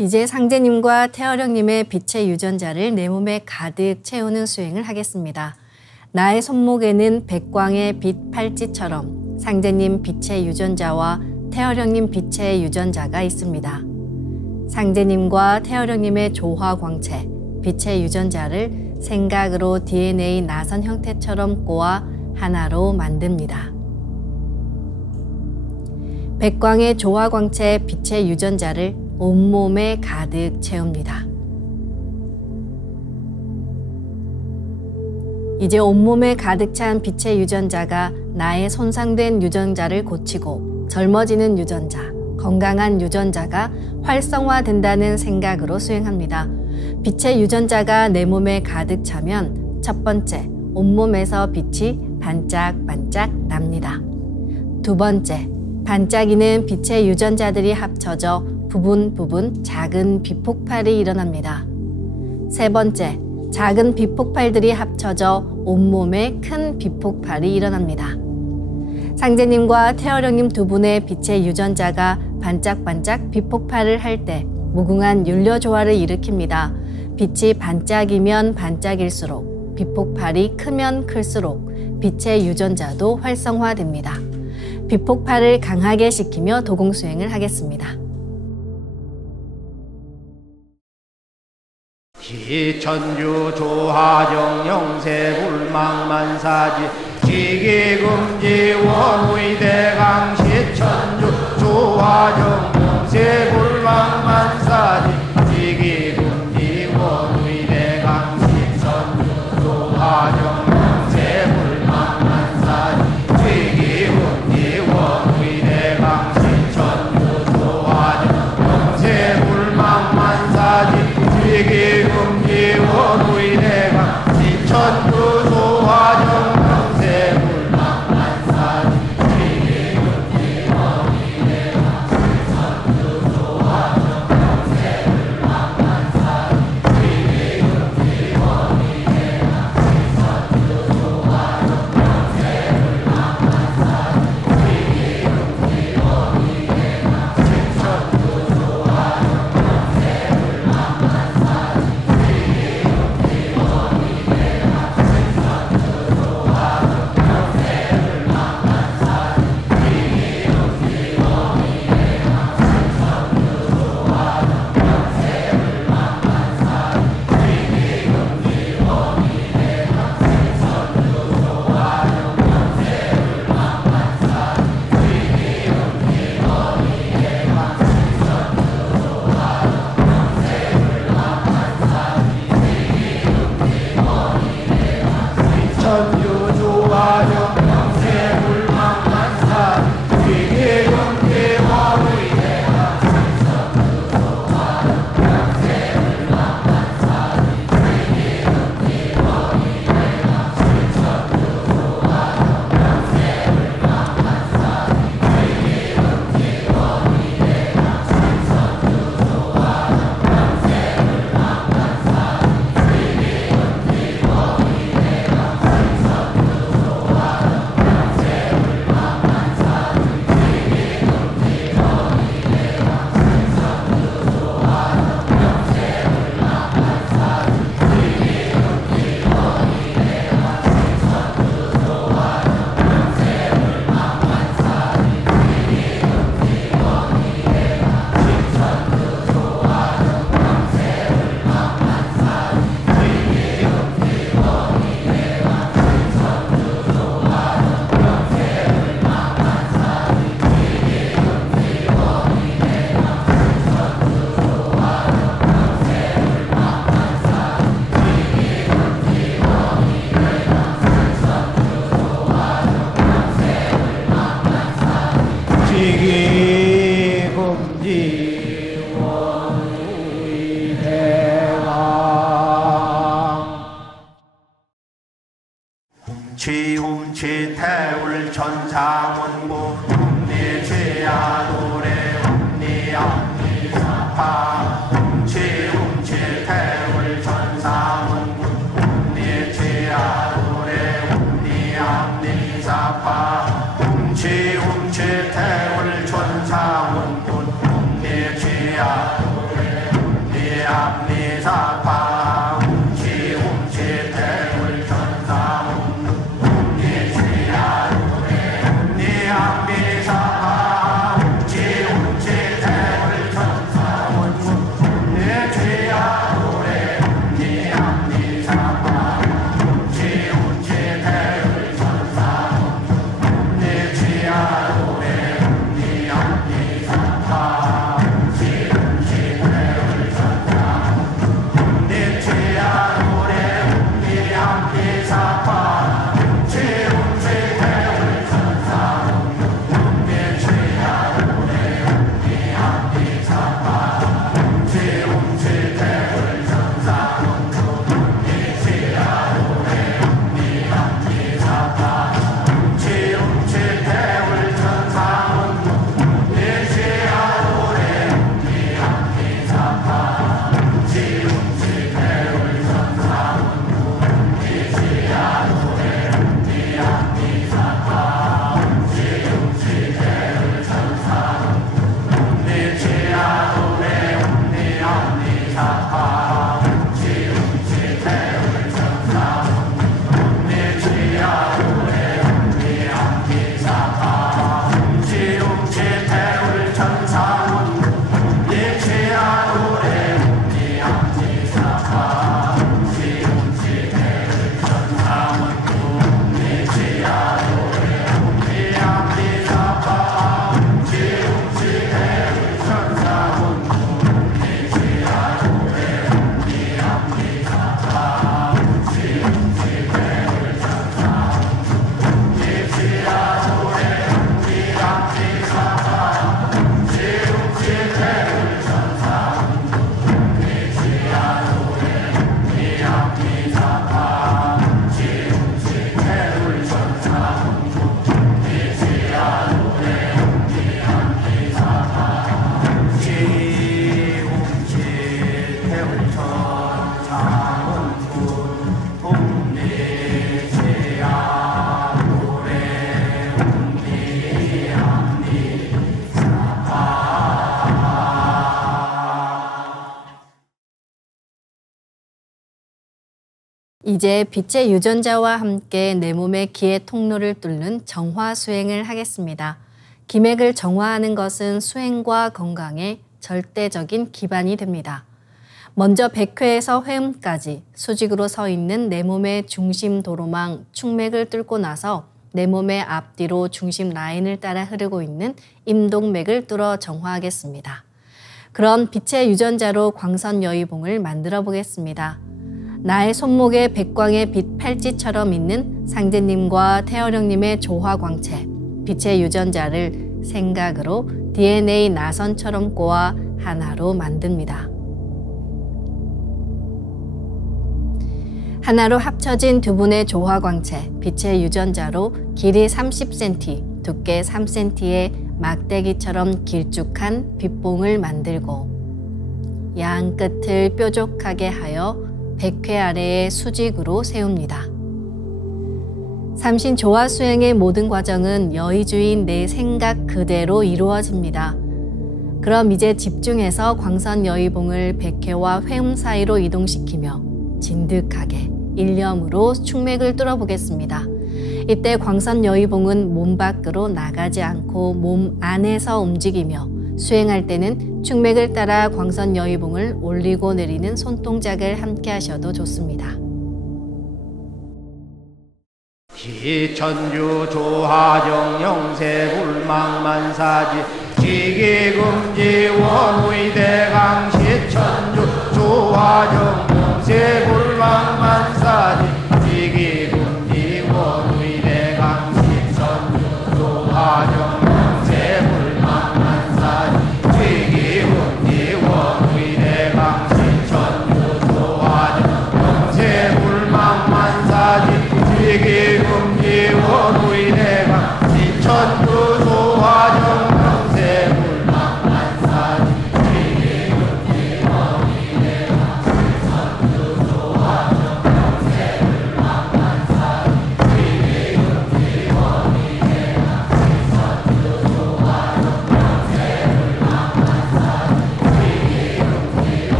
이제 상제님과 태어령님의 빛의 유전자를 내 몸에 가득 채우는 수행을 하겠습니다. 나의 손목에는 백광의 빛 팔찌처럼 상제님 빛의 유전자와 태어령님 빛의 유전자가 있습니다. 상제님과 태어령님의 조화광채, 빛의 유전자를 생각으로 DNA 나선 형태처럼 꼬아 하나로 만듭니다. 백광의 조화광채 빛의 유전자를 온몸에 가득 채웁니다. 이제 온몸에 가득 찬 빛의 유전자가 나의 손상된 유전자를 고치고 젊어지는 유전자, 건강한 유전자가 활성화된다는 생각으로 수행합니다. 빛의 유전자가 내 몸에 가득 차면 첫 번째, 온몸에서 빛이 반짝반짝 납니다. 두 번째, 반짝이는 빛의 유전자들이 합쳐져 부분 작은 빛폭발이 일어납니다. 세 번째, 작은 빛폭발들이 합쳐져 온몸에 큰 빛폭발이 일어납니다. 상제님과 태어령님 두 분의 빛의 유전자가 반짝반짝 빛폭발을 할 때 무궁한 율려조화를 일으킵니다. 빛이 반짝이면 반짝일수록, 빛폭발이 크면 클수록 빛의 유전자도 활성화됩니다. 빛폭발을 강하게 시키며 도공수행을 하겠습니다. 기천주 조하정 영세불망만사지 지기금지 원의대강 시천주 조하정 영세불망만사지 지기금지 원의대강 시천주 조하정 영세불망만사지 지기금지 원의대강 시천주 조하정 영세불망만사지 지기금지 원의대강 시천주 조하정 영세불망만사지 지기금지 원의대강 시천주 조하정 영세불망만사지 지기금지 원의대강 시천주 조하정 영세불망만사지 지기금지 원의대강 시천주 조하정 취태울 천상원고 웅리취야도래 웅리암리사파 웅치태울 천상원고 웅리취야도래 웅리암리사파 웅치태울 천상원고 웅리취야도래 암비사파 웅치 대울 천사 웅니 지야루레 웅니 암비사파 웅치 대울 천사 웅니 지야루레 웅니 암비사파 웅치 대울 천사 웅니 지야루레 웅니 암비사파 이제 빛의 유전자와 함께 내 몸의 기의 통로를 뚫는 정화 수행을 하겠습니다. 기맥을 정화하는 것은 수행과 건강의 절대적인 기반이 됩니다. 먼저 백회에서 회음까지 수직으로 서 있는 내 몸의 중심 도로망 충맥을 뚫고 나서 내 몸의 앞뒤로 중심 라인을 따라 흐르고 있는 임동맥을 뚫어 정화하겠습니다. 그런 빛의 유전자로 광선여의봉을 만들어 보겠습니다. 나의 손목에 백광의 빛 팔찌처럼 있는 상제님과 태어령님의 조화광채, 빛의 유전자를 생각으로 DNA 나선처럼 꼬아 하나로 만듭니다. 하나로 합쳐진 두 분의 조화광채, 빛의 유전자로 길이 30cm, 두께 3cm의 막대기처럼 길쭉한 빛봉을 만들고 양 끝을 뾰족하게 하여 백회 아래에 수직으로 세웁니다. 삼신 조화 수행의 모든 과정은 여의주인 내 생각 그대로 이루어집니다. 그럼 이제 집중해서 광선 여의봉을 백회와 회음 사이로 이동시키며 진득하게 일념으로 충맥을 뚫어보겠습니다. 이때 광선 여의봉은 몸 밖으로 나가지 않고 몸 안에서 움직이며 수행할 때는 충맥을 따라 광선 여의봉을 올리고 내리는 손동작을 함께 하셔도 좋습니다. 기천주 조하정 영세 불망만사지 지기금지 원의대강 시천주 조하정 영세 불망만사지 지기금지 원의대강 시천주 조하정 영세 불망만사지 지기금지 원의대강 시천주 조하정 영세 불망만사지 지기금지 원의대강 시천주 조하정 영세 불망만사지 지기금지 원의대강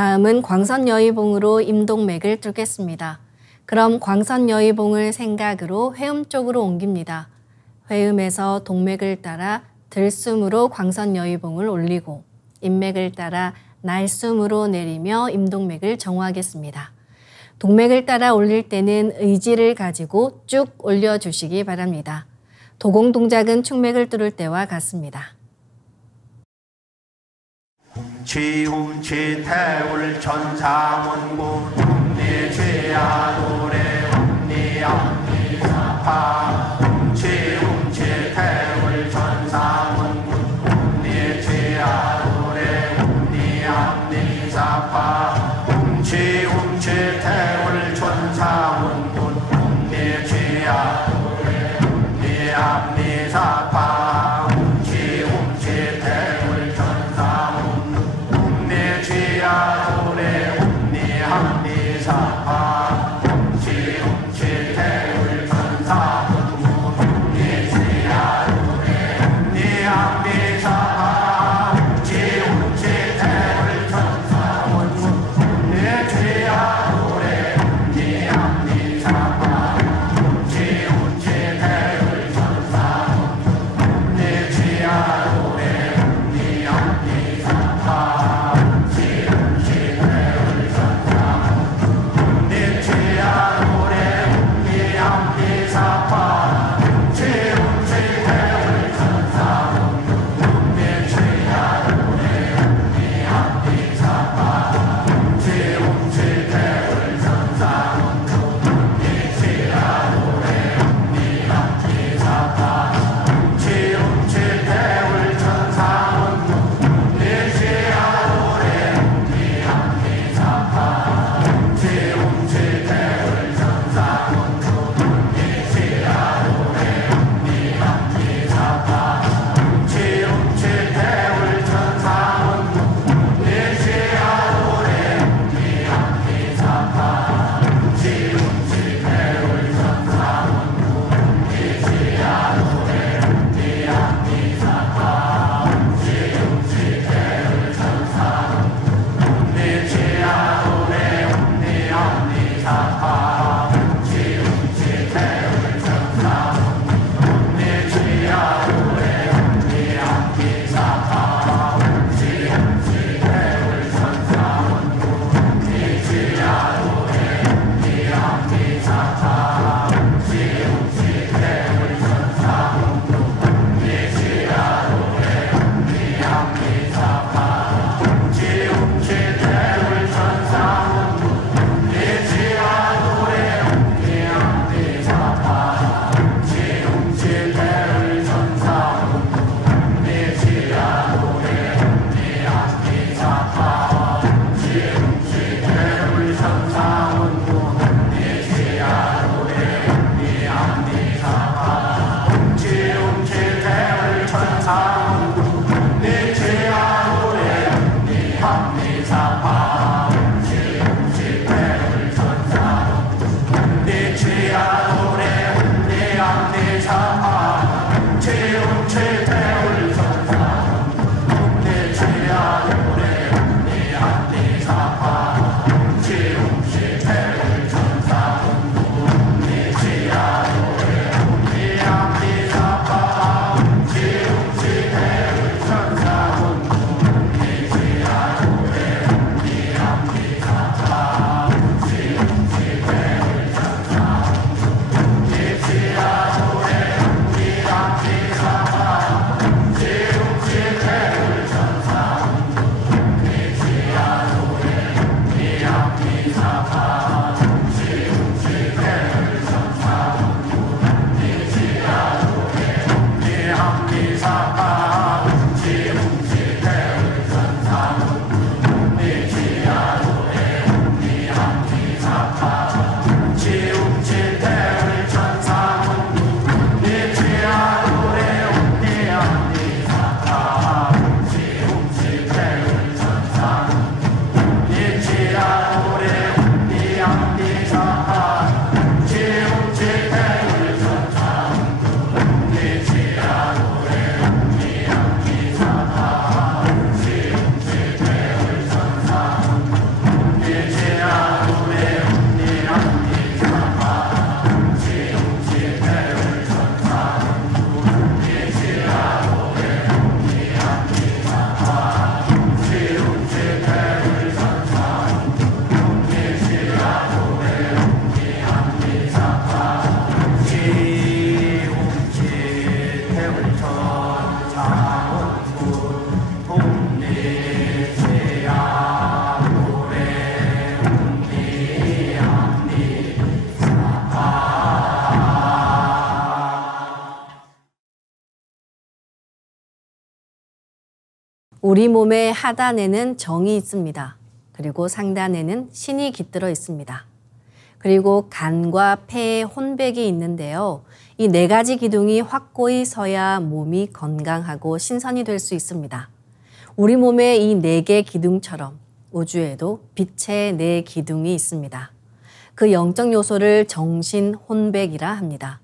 다음은 광선여의봉으로 임동맥을 뚫겠습니다. 그럼 광선여의봉을 생각으로 회음 쪽으로 옮깁니다. 회음에서 동맥을 따라 들숨으로 광선여의봉을 올리고 인맥을 따라 날숨으로 내리며 임동맥을 정화하겠습니다. 동맥을 따라 올릴 때는 의지를 가지고 쭉 올려주시기 바랍니다. 도공 동작은 충맥을 뚫을 때와 같습니다. 지움치 태울 천사문구 내 죄야 노래 내 암니사파 지움치 태울 천사문구 내 죄야 노래 내 암니사파 지움치 태울 천사문구 내 죄야 노래 내 암니사파 지움치 태울 천사문구 내 죄야 노래 내 암니사파 지움치 태울 천사문구 내 죄야 노래 내 암니사파 지움치 태울 천사문구 내 죄야 노래 내 암니사파 지움치 태울 천사문구 내 죄야 노래 내 암니사파 지움치 태울 천사문구 내 죄야 우리 몸의 하단에는 정이 있습니다. 그리고 상단에는 신이 깃들어 있습니다. 그리고 간과 폐에 혼백이 있는데요. 이 네 가지 기둥이 확고히 서야 몸이 건강하고 신선이 될 수 있습니다. 우리 몸의 이 네 개 기둥처럼 우주에도 빛의 네 기둥이 있습니다. 그 영적 요소를 정신 혼백이라 합니다.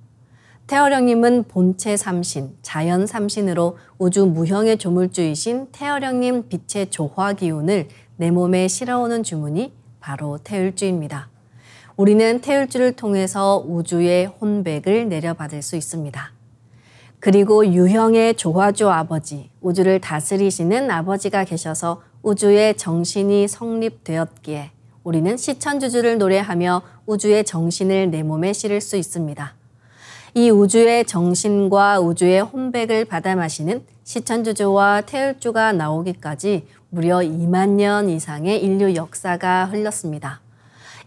태어령님은 본체 삼신, 자연 삼신으로 우주 무형의 조물주이신 태어령님 빛의 조화 기운을 내 몸에 실어오는 주문이 바로 태율주입니다. 우리는 태율주를 통해서 우주의 혼백을 내려받을 수 있습니다. 그리고 유형의 조화주 아버지, 우주를 다스리시는 아버지가 계셔서 우주의 정신이 성립되었기에 우리는 시천주주를 노래하며 우주의 정신을 내 몸에 실을 수 있습니다. 이 우주의 정신과 우주의 혼백을 받아 마시는 시천주주와 태율주가 나오기까지 무려 2만 년 이상의 인류 역사가 흘렀습니다.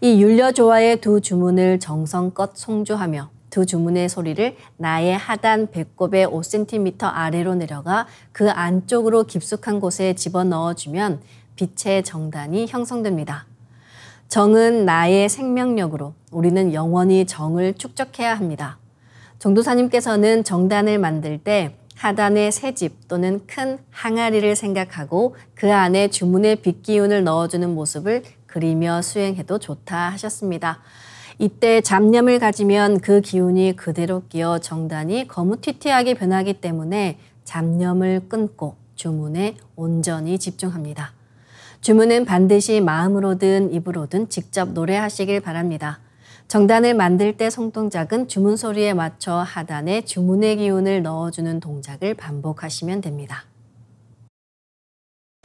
이 율려조화의 두 주문을 정성껏 송주하며 두 주문의 소리를 나의 하단 배꼽의 5cm 아래로 내려가 그 안쪽으로 깊숙한 곳에 집어넣어주면 빛의 정단이 형성됩니다. 정은 나의 생명력으로 우리는 영원히 정을 축적해야 합니다. 정도사님께서는 정단을 만들 때 하단에 새집 또는 큰 항아리를 생각하고 그 안에 주문의 빛 기운을 넣어주는 모습을 그리며 수행해도 좋다 하셨습니다. 이때 잡념을 가지면 그 기운이 그대로 끼어 정단이 거무튀튀하게 변하기 때문에 잡념을 끊고 주문에 온전히 집중합니다. 주문은 반드시 마음으로든 입으로든 직접 노래하시길 바랍니다. 정단을 만들 때 손동작은 주문 소리에 맞춰 하단에 주문의 기운을 넣어주는 동작을 반복하시면 됩니다.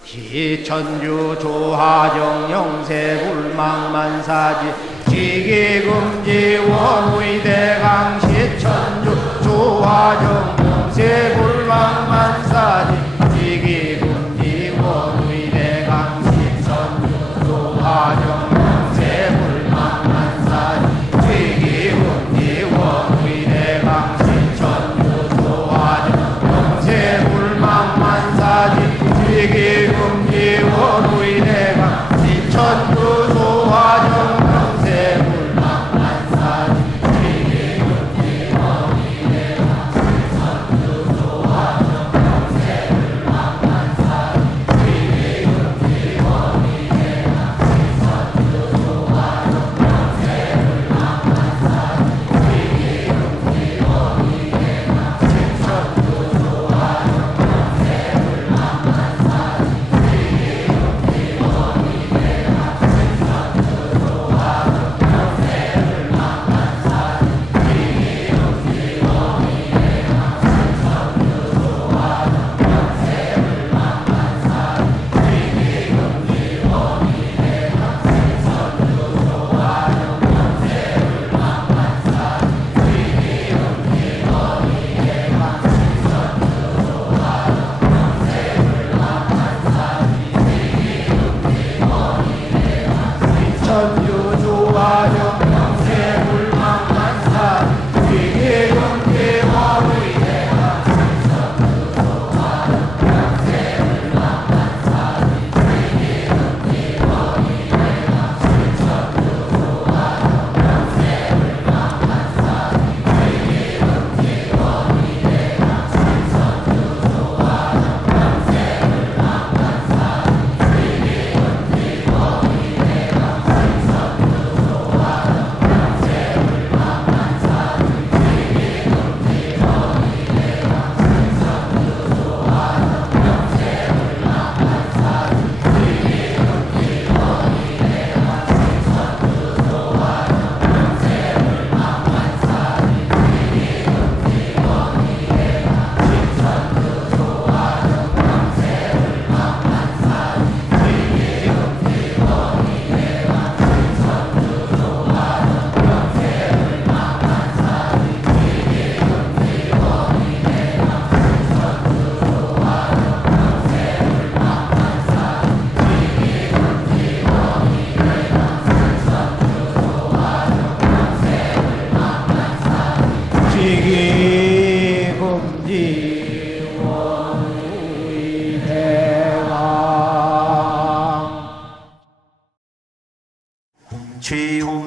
시천주 조하정 영세불망만사지 지기금지 원의대강 시천주 조하정 영세불망만사지 지기금지 원의대강 시천주 조하정 영세불망만사지 지기금지 원의대강 시천주 조하정 영세불망만사지 지기금지 원의대강 시천주 조하정 영세불망만사지 지기금지 원의대강 시천주 조하정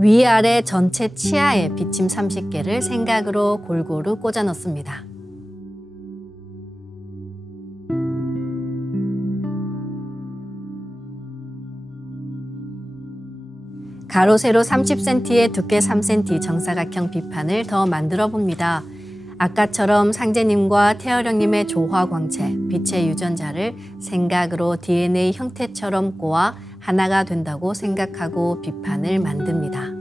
위아래 전체 치아에 비침 30개를 생각으로 골고루 꽂아 넣습니다. 가로 세로 30cm에 두께 3cm 정사각형 비판을 더 만들어 봅니다. 아까처럼 상제님과 태어령님의 조화광채, 빛의 유전자를 생각으로 DNA 형태처럼 꼬아 하나가 된다고 생각하고 비판을 만듭니다.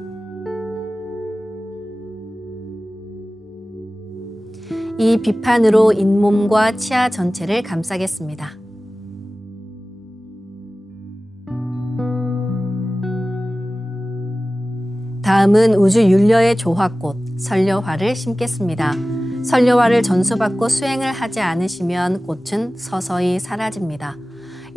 이 비판으로 잇몸과 치아 전체를 감싸겠습니다. 다음은 우주윤려의 조화꽃, 설려화를 심겠습니다. 설려화를 전수받고 수행을 하지 않으시면 꽃은 서서히 사라집니다.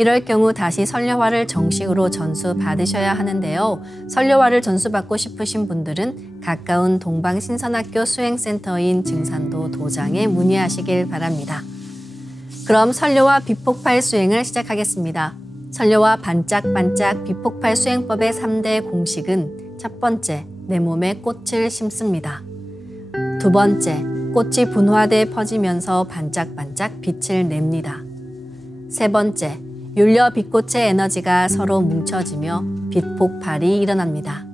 이럴 경우 다시 설려화를 정식으로 전수받으셔야 하는데요. 설려화를 전수받고 싶으신 분들은 가까운 동방신선학교 수행센터인 증산도 도장에 문의하시길 바랍니다. 그럼 설려화 비폭발 수행을 시작하겠습니다. 설려화 반짝반짝 비폭발 수행법의 3대 공식은 첫 번째, 내 몸에 꽃을 심습니다. 두 번째, 꽃이 분화돼 퍼지면서 반짝반짝 빛을 냅니다. 세 번째, 윤려 빛꽃의 에너지가 서로 뭉쳐지며 빛폭발이 일어납니다.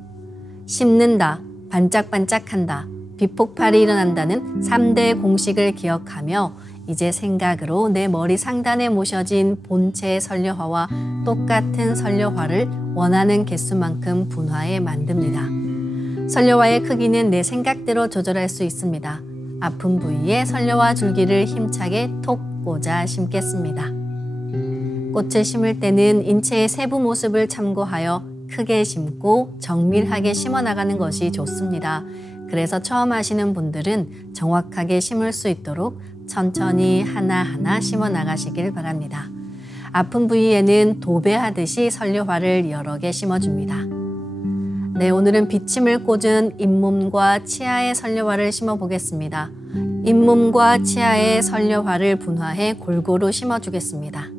심는다, 반짝반짝한다, 빛폭발이 일어난다는 3대 공식을 기억하며 이제 생각으로 내 머리 상단에 모셔진 본체의 설려화와 똑같은 설려화를 원하는 개수만큼 분화해 만듭니다. 설려화의 크기는 내 생각대로 조절할 수 있습니다. 아픈 부위에 설려화 줄기를 힘차게 톡 꽂아 심겠습니다. 꽃을 심을 때는 인체의 세부 모습을 참고하여 크게 심고 정밀하게 심어 나가는 것이 좋습니다. 그래서 처음 하시는 분들은 정확하게 심을 수 있도록 천천히 하나하나 심어 나가시길 바랍니다. 아픈 부위에는 도배하듯이 설려화를 여러 개 심어줍니다. 네, 오늘은 비침을 꽂은 잇몸과 치아의 설려화를 심어 보겠습니다. 잇몸과 치아의 설려화를 분화해 골고루 심어주겠습니다.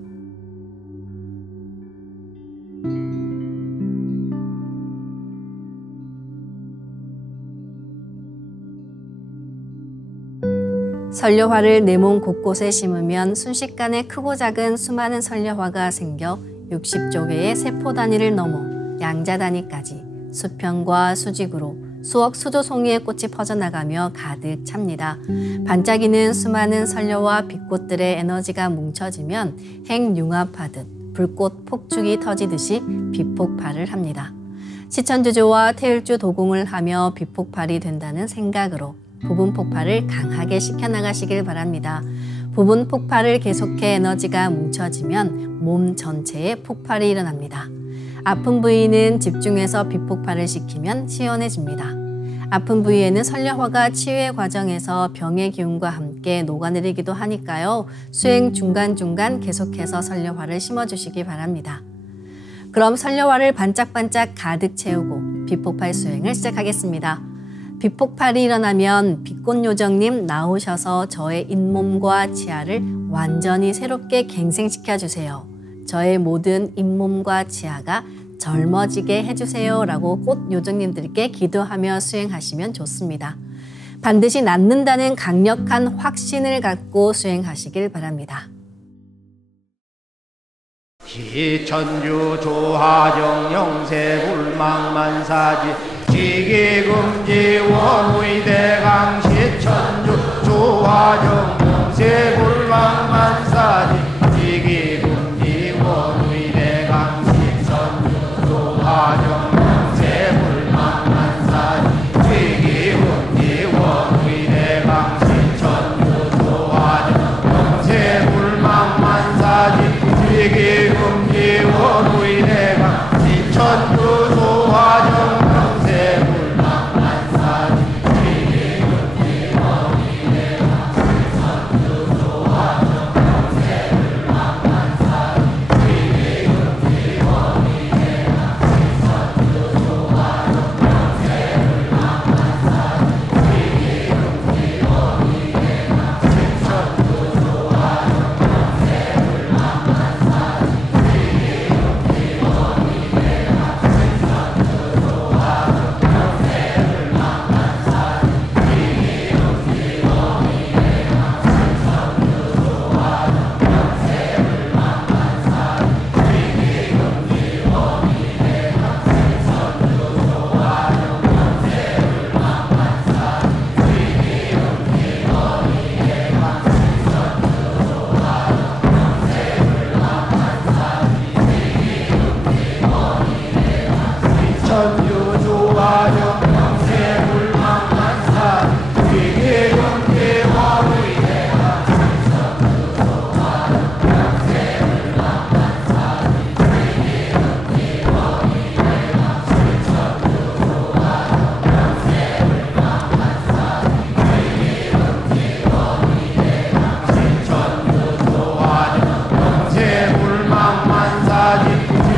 설려화를 내 몸 곳곳에 심으면 순식간에 크고 작은 수많은 설려화가 생겨 60조 개의 세포 단위를 넘어 양자 단위까지 수평과 수직으로 수억 수조 송이의 꽃이 퍼져나가며 가득 찹니다. 반짝이는 수많은 설려와 빛꽃들의 에너지가 뭉쳐지면 핵융합하듯 불꽃 폭죽이 터지듯이 빛폭발을 합니다. 시천주조와 태을주 도공을 하며 빛폭발이 된다는 생각으로 부분 폭발을 강하게 시켜나가시길 바랍니다. 부분 폭발을 계속해 에너지가 뭉쳐지면 몸 전체에 폭발이 일어납니다. 아픈 부위는 집중해서 빛폭발을 시키면 시원해집니다. 아픈 부위에는 설려화가 치유의 과정에서 병의 기운과 함께 녹아내리기도 하니까요. 수행 중간중간 계속해서 설려화를 심어주시기 바랍니다. 그럼 설려화를 반짝반짝 가득 채우고 빛폭발 수행을 시작하겠습니다. 빛폭발이 일어나면 빛꽃요정님 나오셔서 저의 잇몸과 치아를 완전히 새롭게 갱생시켜주세요. 저의 모든 잇몸과 치아가 젊어지게 해주세요 라고 꽃요정님들께 기도하며 수행하시면 좋습니다. 반드시 낫는다는 강력한 확신을 갖고 수행하시길 바랍니다. 시천주 조하정 영세불망만사지 지기금지 원의대강 시천주 조하정 영세불망만사지 지기금지 원의대강 시천주 조하정 영세불망만사지 지기금지 원의대강 시천주 조하정 영세불망만사지 지기금지 원의대강 시천주 조하정 신천주 조화정 명세불망만사 위계 경계 화무이대가 신천주 조화정 명세불망만사 위계 경계 화무이대가 신천주 조화정 명세불망만사 위계 경계 화무이대가 신천주 조화정 명세불망만사지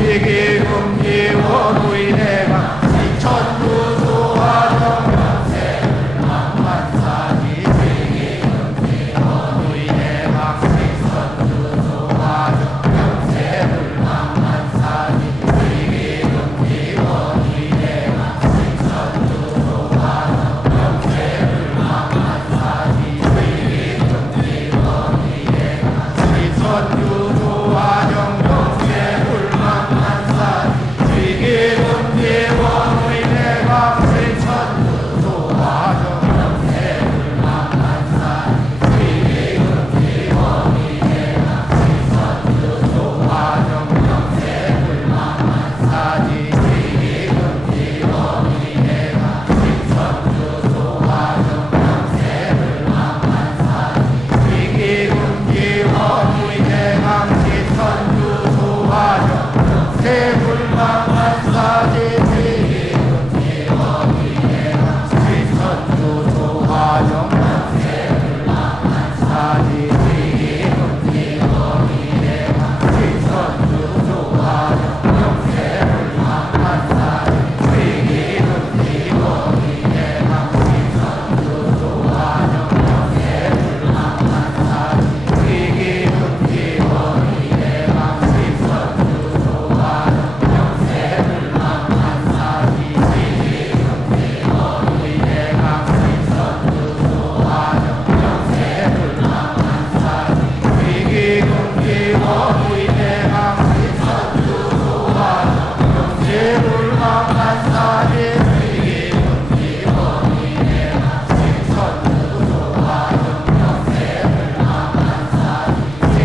위계 경계 화무이대가 신천주 조화정 명세불망만사지 위계 경계 화무이대가 신천주 조화정 명세불망만사지 위계 경계 화무이대가 신천주 조화정 명세불망만사지 위계 경계 화무이대가 신천주 조화정 명세불망만사지 위계 경계 화무이대가 신천주 조화정 명세불망만사지 위계 경계 화무이대가 신천주 조화정 명세불망만사지 위계 경계 화무이대가 신천주 조화정 명세불망만사지 위계 경계 화무이대가 신천주 조화정 명세불망만사지 위계 경계 화무이대가 신천주 조화정 명세불망만사지 위계 경계 화무이대가 신천주 조화정 명세불망만사지 위계 경계 화무이대가 신천주 조화정 명세불망만사지 위계 경계 화무이대가 신천주 조화정 명세불망만사지 위계 경계 화무이대가 신천주 조화정 명세불망만사지 위계 경계 화무이대가 신천주 조화정 명세불망만사지 위계 경계 화무이대가 신천주 조화정 명세불망만사지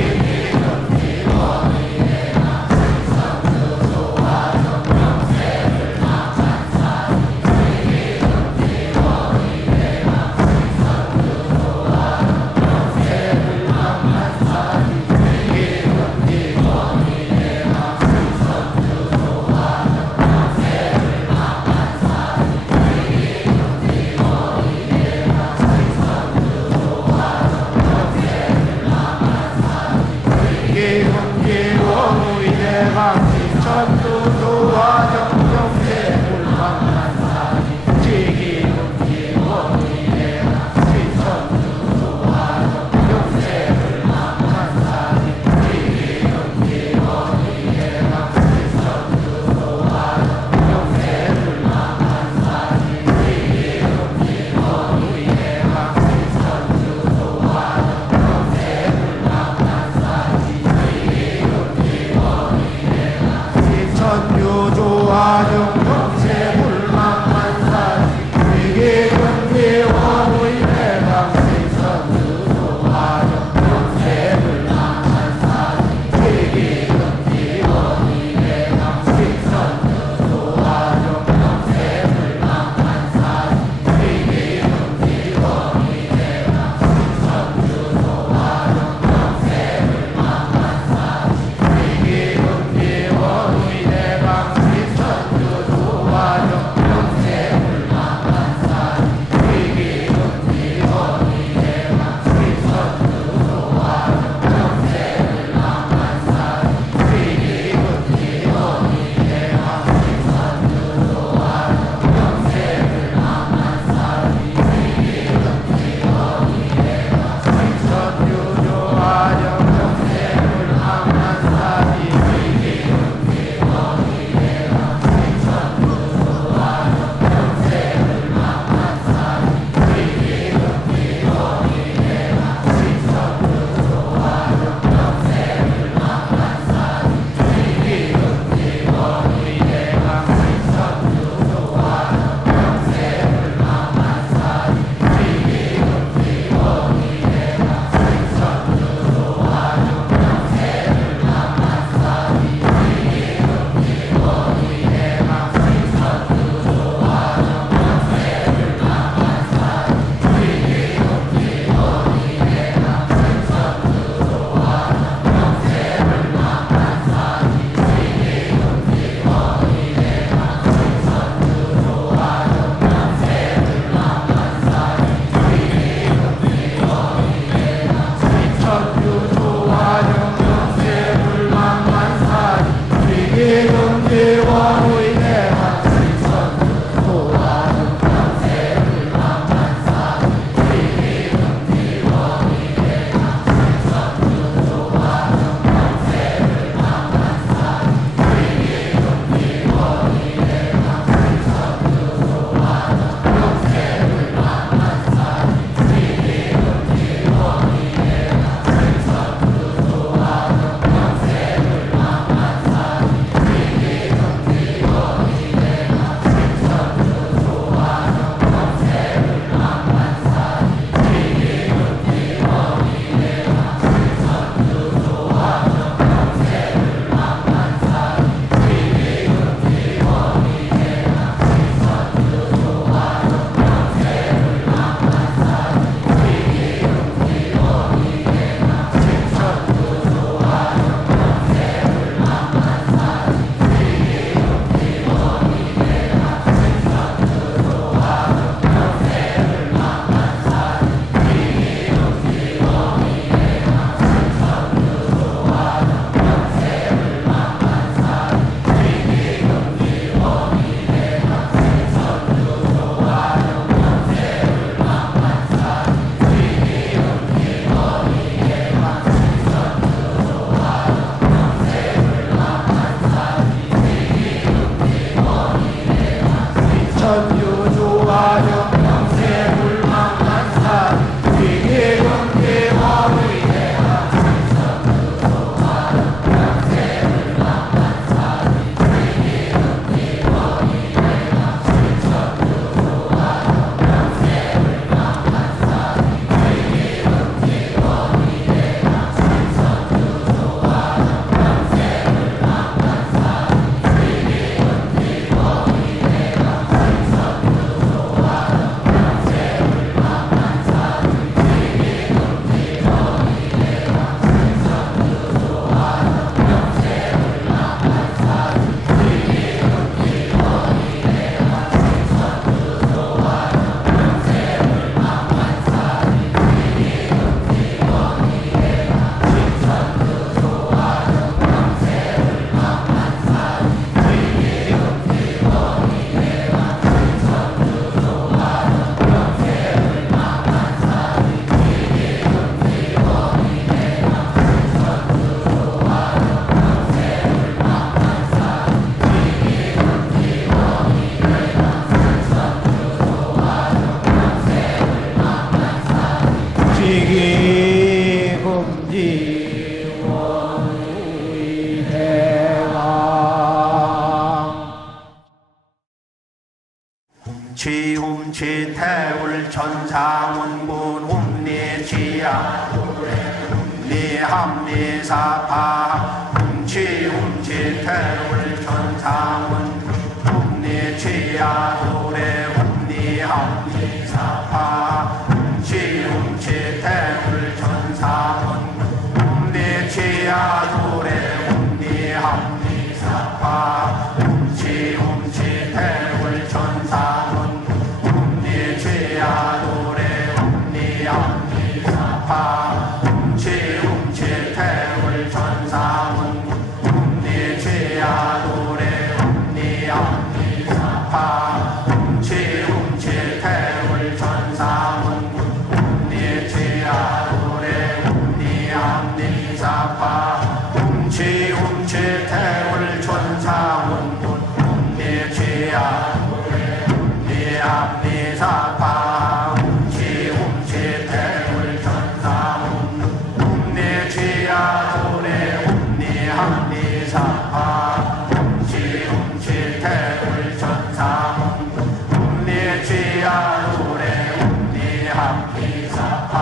위계 경계 화무이대가 신천주 조화정 명세불망만사지 위계 경계 화무이대가 신천주 조화정 명세불망만사지 위계 경계 화무이대가 신천주 조화정 명세불망만사지 훔치 태울 천상원군 훔리치야 훔리합리사파 훔치 태울 천상원 훔리치야 노래 훔리합리사파 훔치 태울 천상원 훔리치야 노래 훔리합리사파 훔치 태울 천상원 훔리치야 노래 훔리합리사파 훔치 태울 천상원 훔리치야 노래 훔리합리사파 훔치 태울 천상원 훔리치야 노래 훔리합리사파 훔치 태울 천상원 훔리치야 훔리합리사파 훔치 태울 천상원 훔리치야 노래 훔리합리사파 훔치 태울 천상원 훔리치야 노래 훔리합리사파 훔치 태울 천상원 훔리치야 노래 훔리합리사파 훔치 태울 천상원 훔리치야 노래 훔리합리사파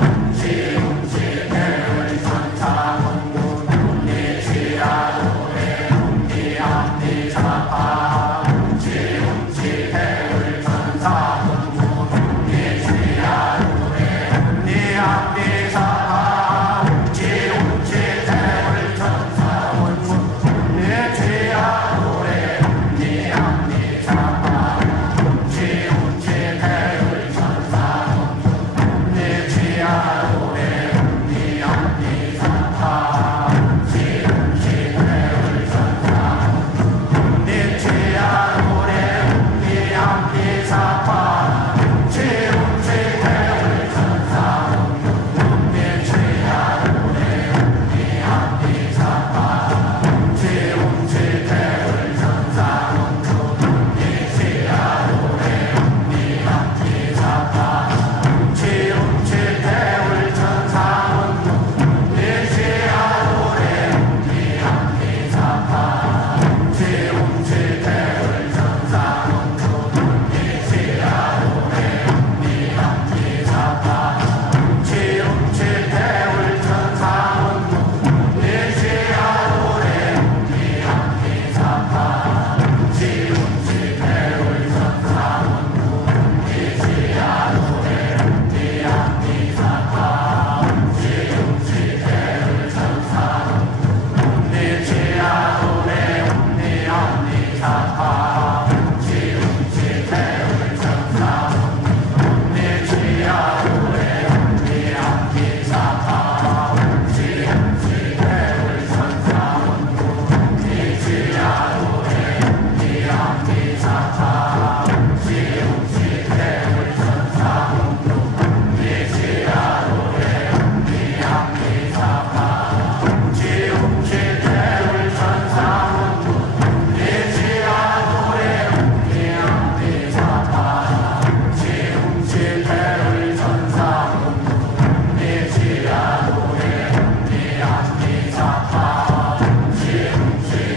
훔치 태울 천상원 훔리치야 노래 훔리합리사파 훔치 태울 천상원 훔리치야 노래 훔리합리사파 훔치 태울 천상원 훔리치야 노래 훔리합리사파 훔치 태울 천상원 훔리치야 노래 훔리합리사파 훔치 태울 천상원 훔리치야 노래 훔리합리사파 훔치 태울 천상원 훔리치야 노래 훔리합리사파 훔치 태울 천상원 훔리치야 노래 훔리합리사파 훔치 태울 천상원 훔리치야 노래 훔리합리사파 훔치 태울 천상원 훔리치야 노래 훔리합리사파 훔치 태울 천상원 훔리치야 노래 훔리합리사파 훔치 태울 천상원 훔리치야 노래 훔리합리사파 훔치 태울 천상원 훔리치야 노래 훔리합리사파 훔치 태울 천상원 훔리치야 노래 훔리합리사파 훔치 태울 천상원 훔리치야 노래 훔리합리사파 훔치 태울 천상원 훔리치야 노래 훔리합리사파 훔치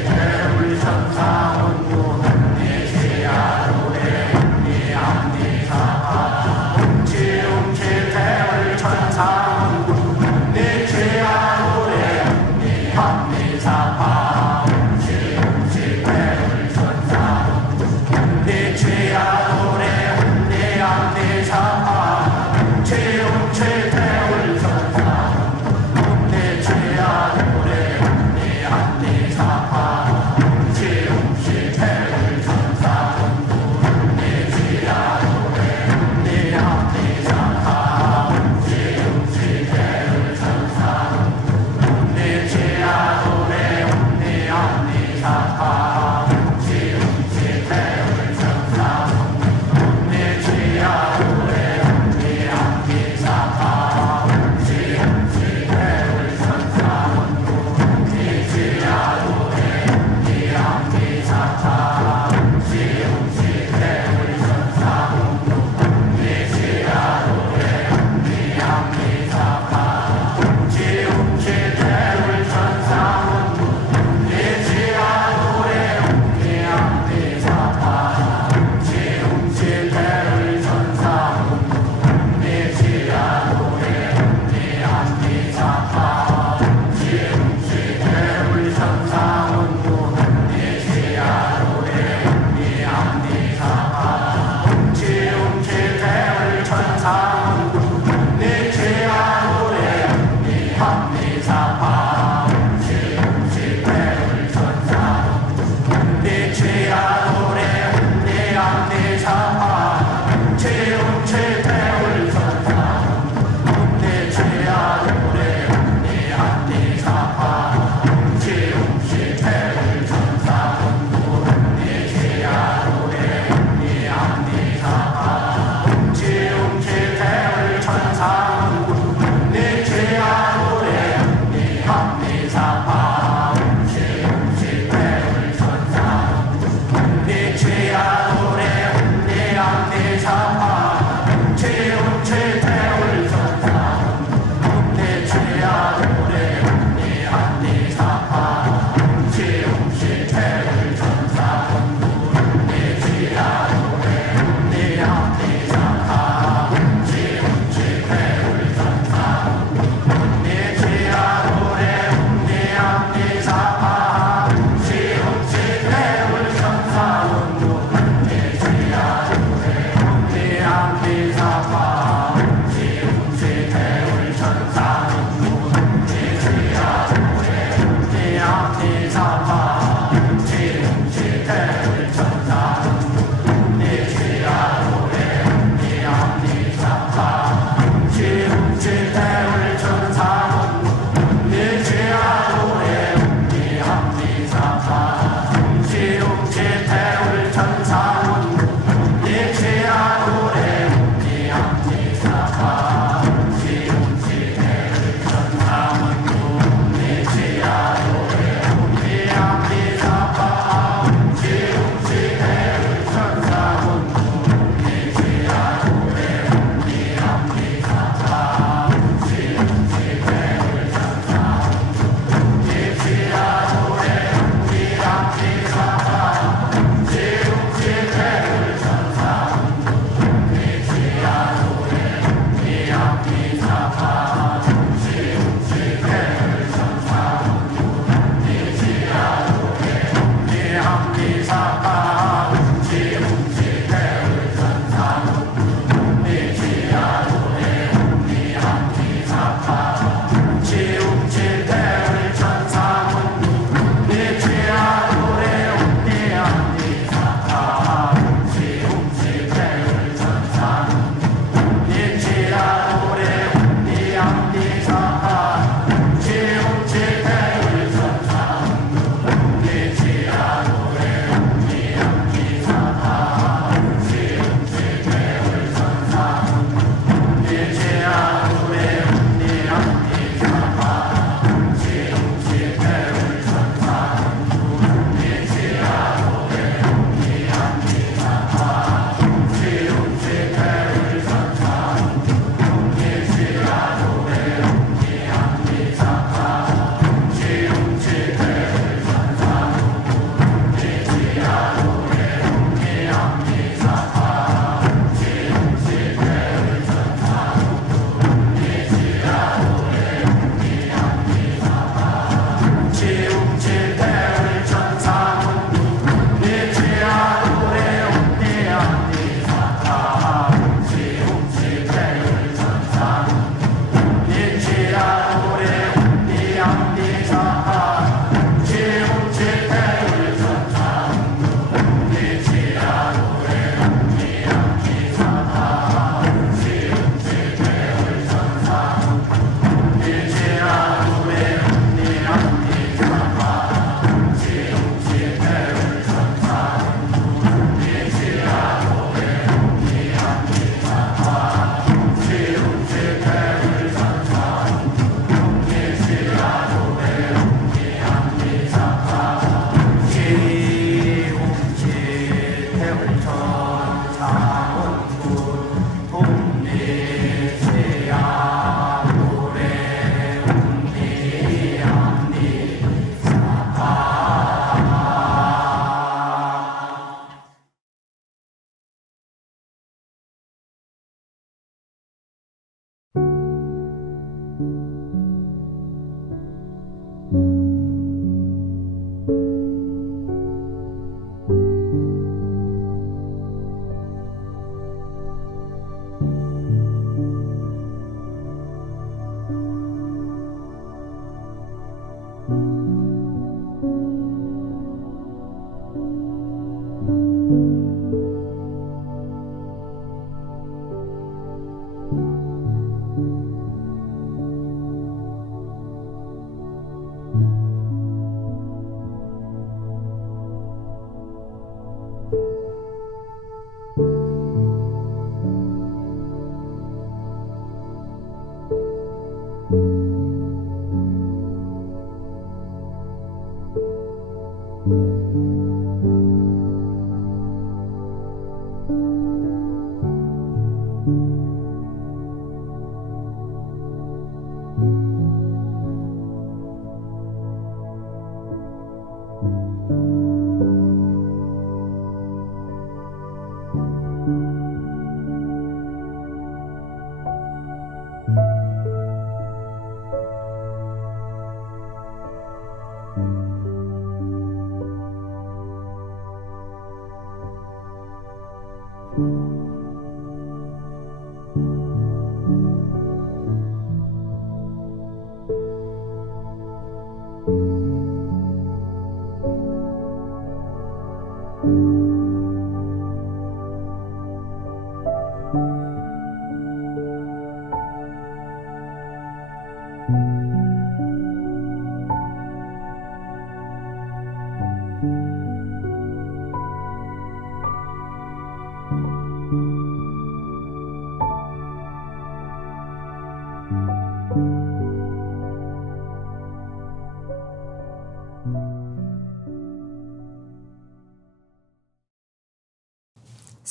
태울 천상원 훔리치야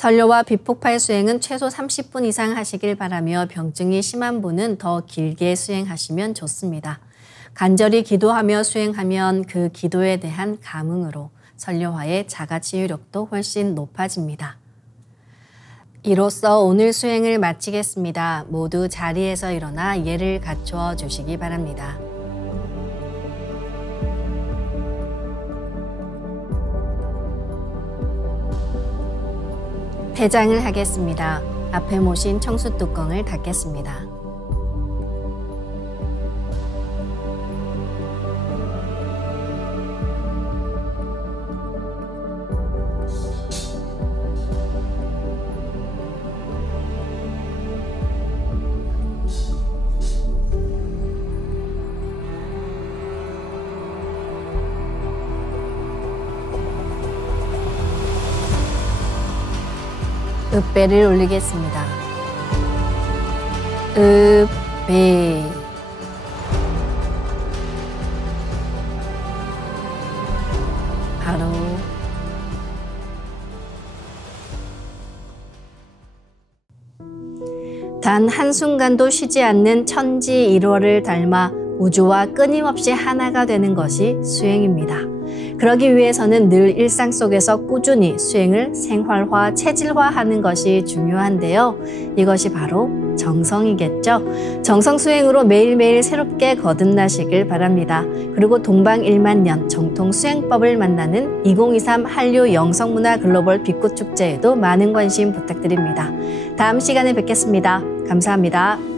설료와 비폭발 수행은 최소 30분 이상 하시길 바라며 병증이 심한 분은 더 길게 수행하시면 좋습니다. 간절히 기도하며 수행하면 그 기도에 대한 감흥으로 설료화의 자가치유력도 훨씬 높아집니다. 이로써 오늘 수행을 마치겠습니다. 모두 자리에서 일어나 예를 갖추어 주시기 바랍니다. 폐장을 하겠습니다. 앞에 모신 청수 뚜껑을 닫겠습니다. 읍배를 올리겠습니다. 읍배. 바로 단 한순간도 쉬지 않는 천지 일월을 닮아 우주와 끊임없이 하나가 되는 것이 수행입니다. 그러기 위해서는 늘 일상 속에서 꾸준히 수행을 생활화, 체질화하는 것이 중요한데요. 이것이 바로 정성이겠죠. 정성 수행으로 매일매일 새롭게 거듭나시길 바랍니다. 그리고 동방 1만년 정통 수행법을 만나는 2023 한류 영성문화 글로벌 빅굿축제에도 많은 관심 부탁드립니다. 다음 시간에 뵙겠습니다. 감사합니다.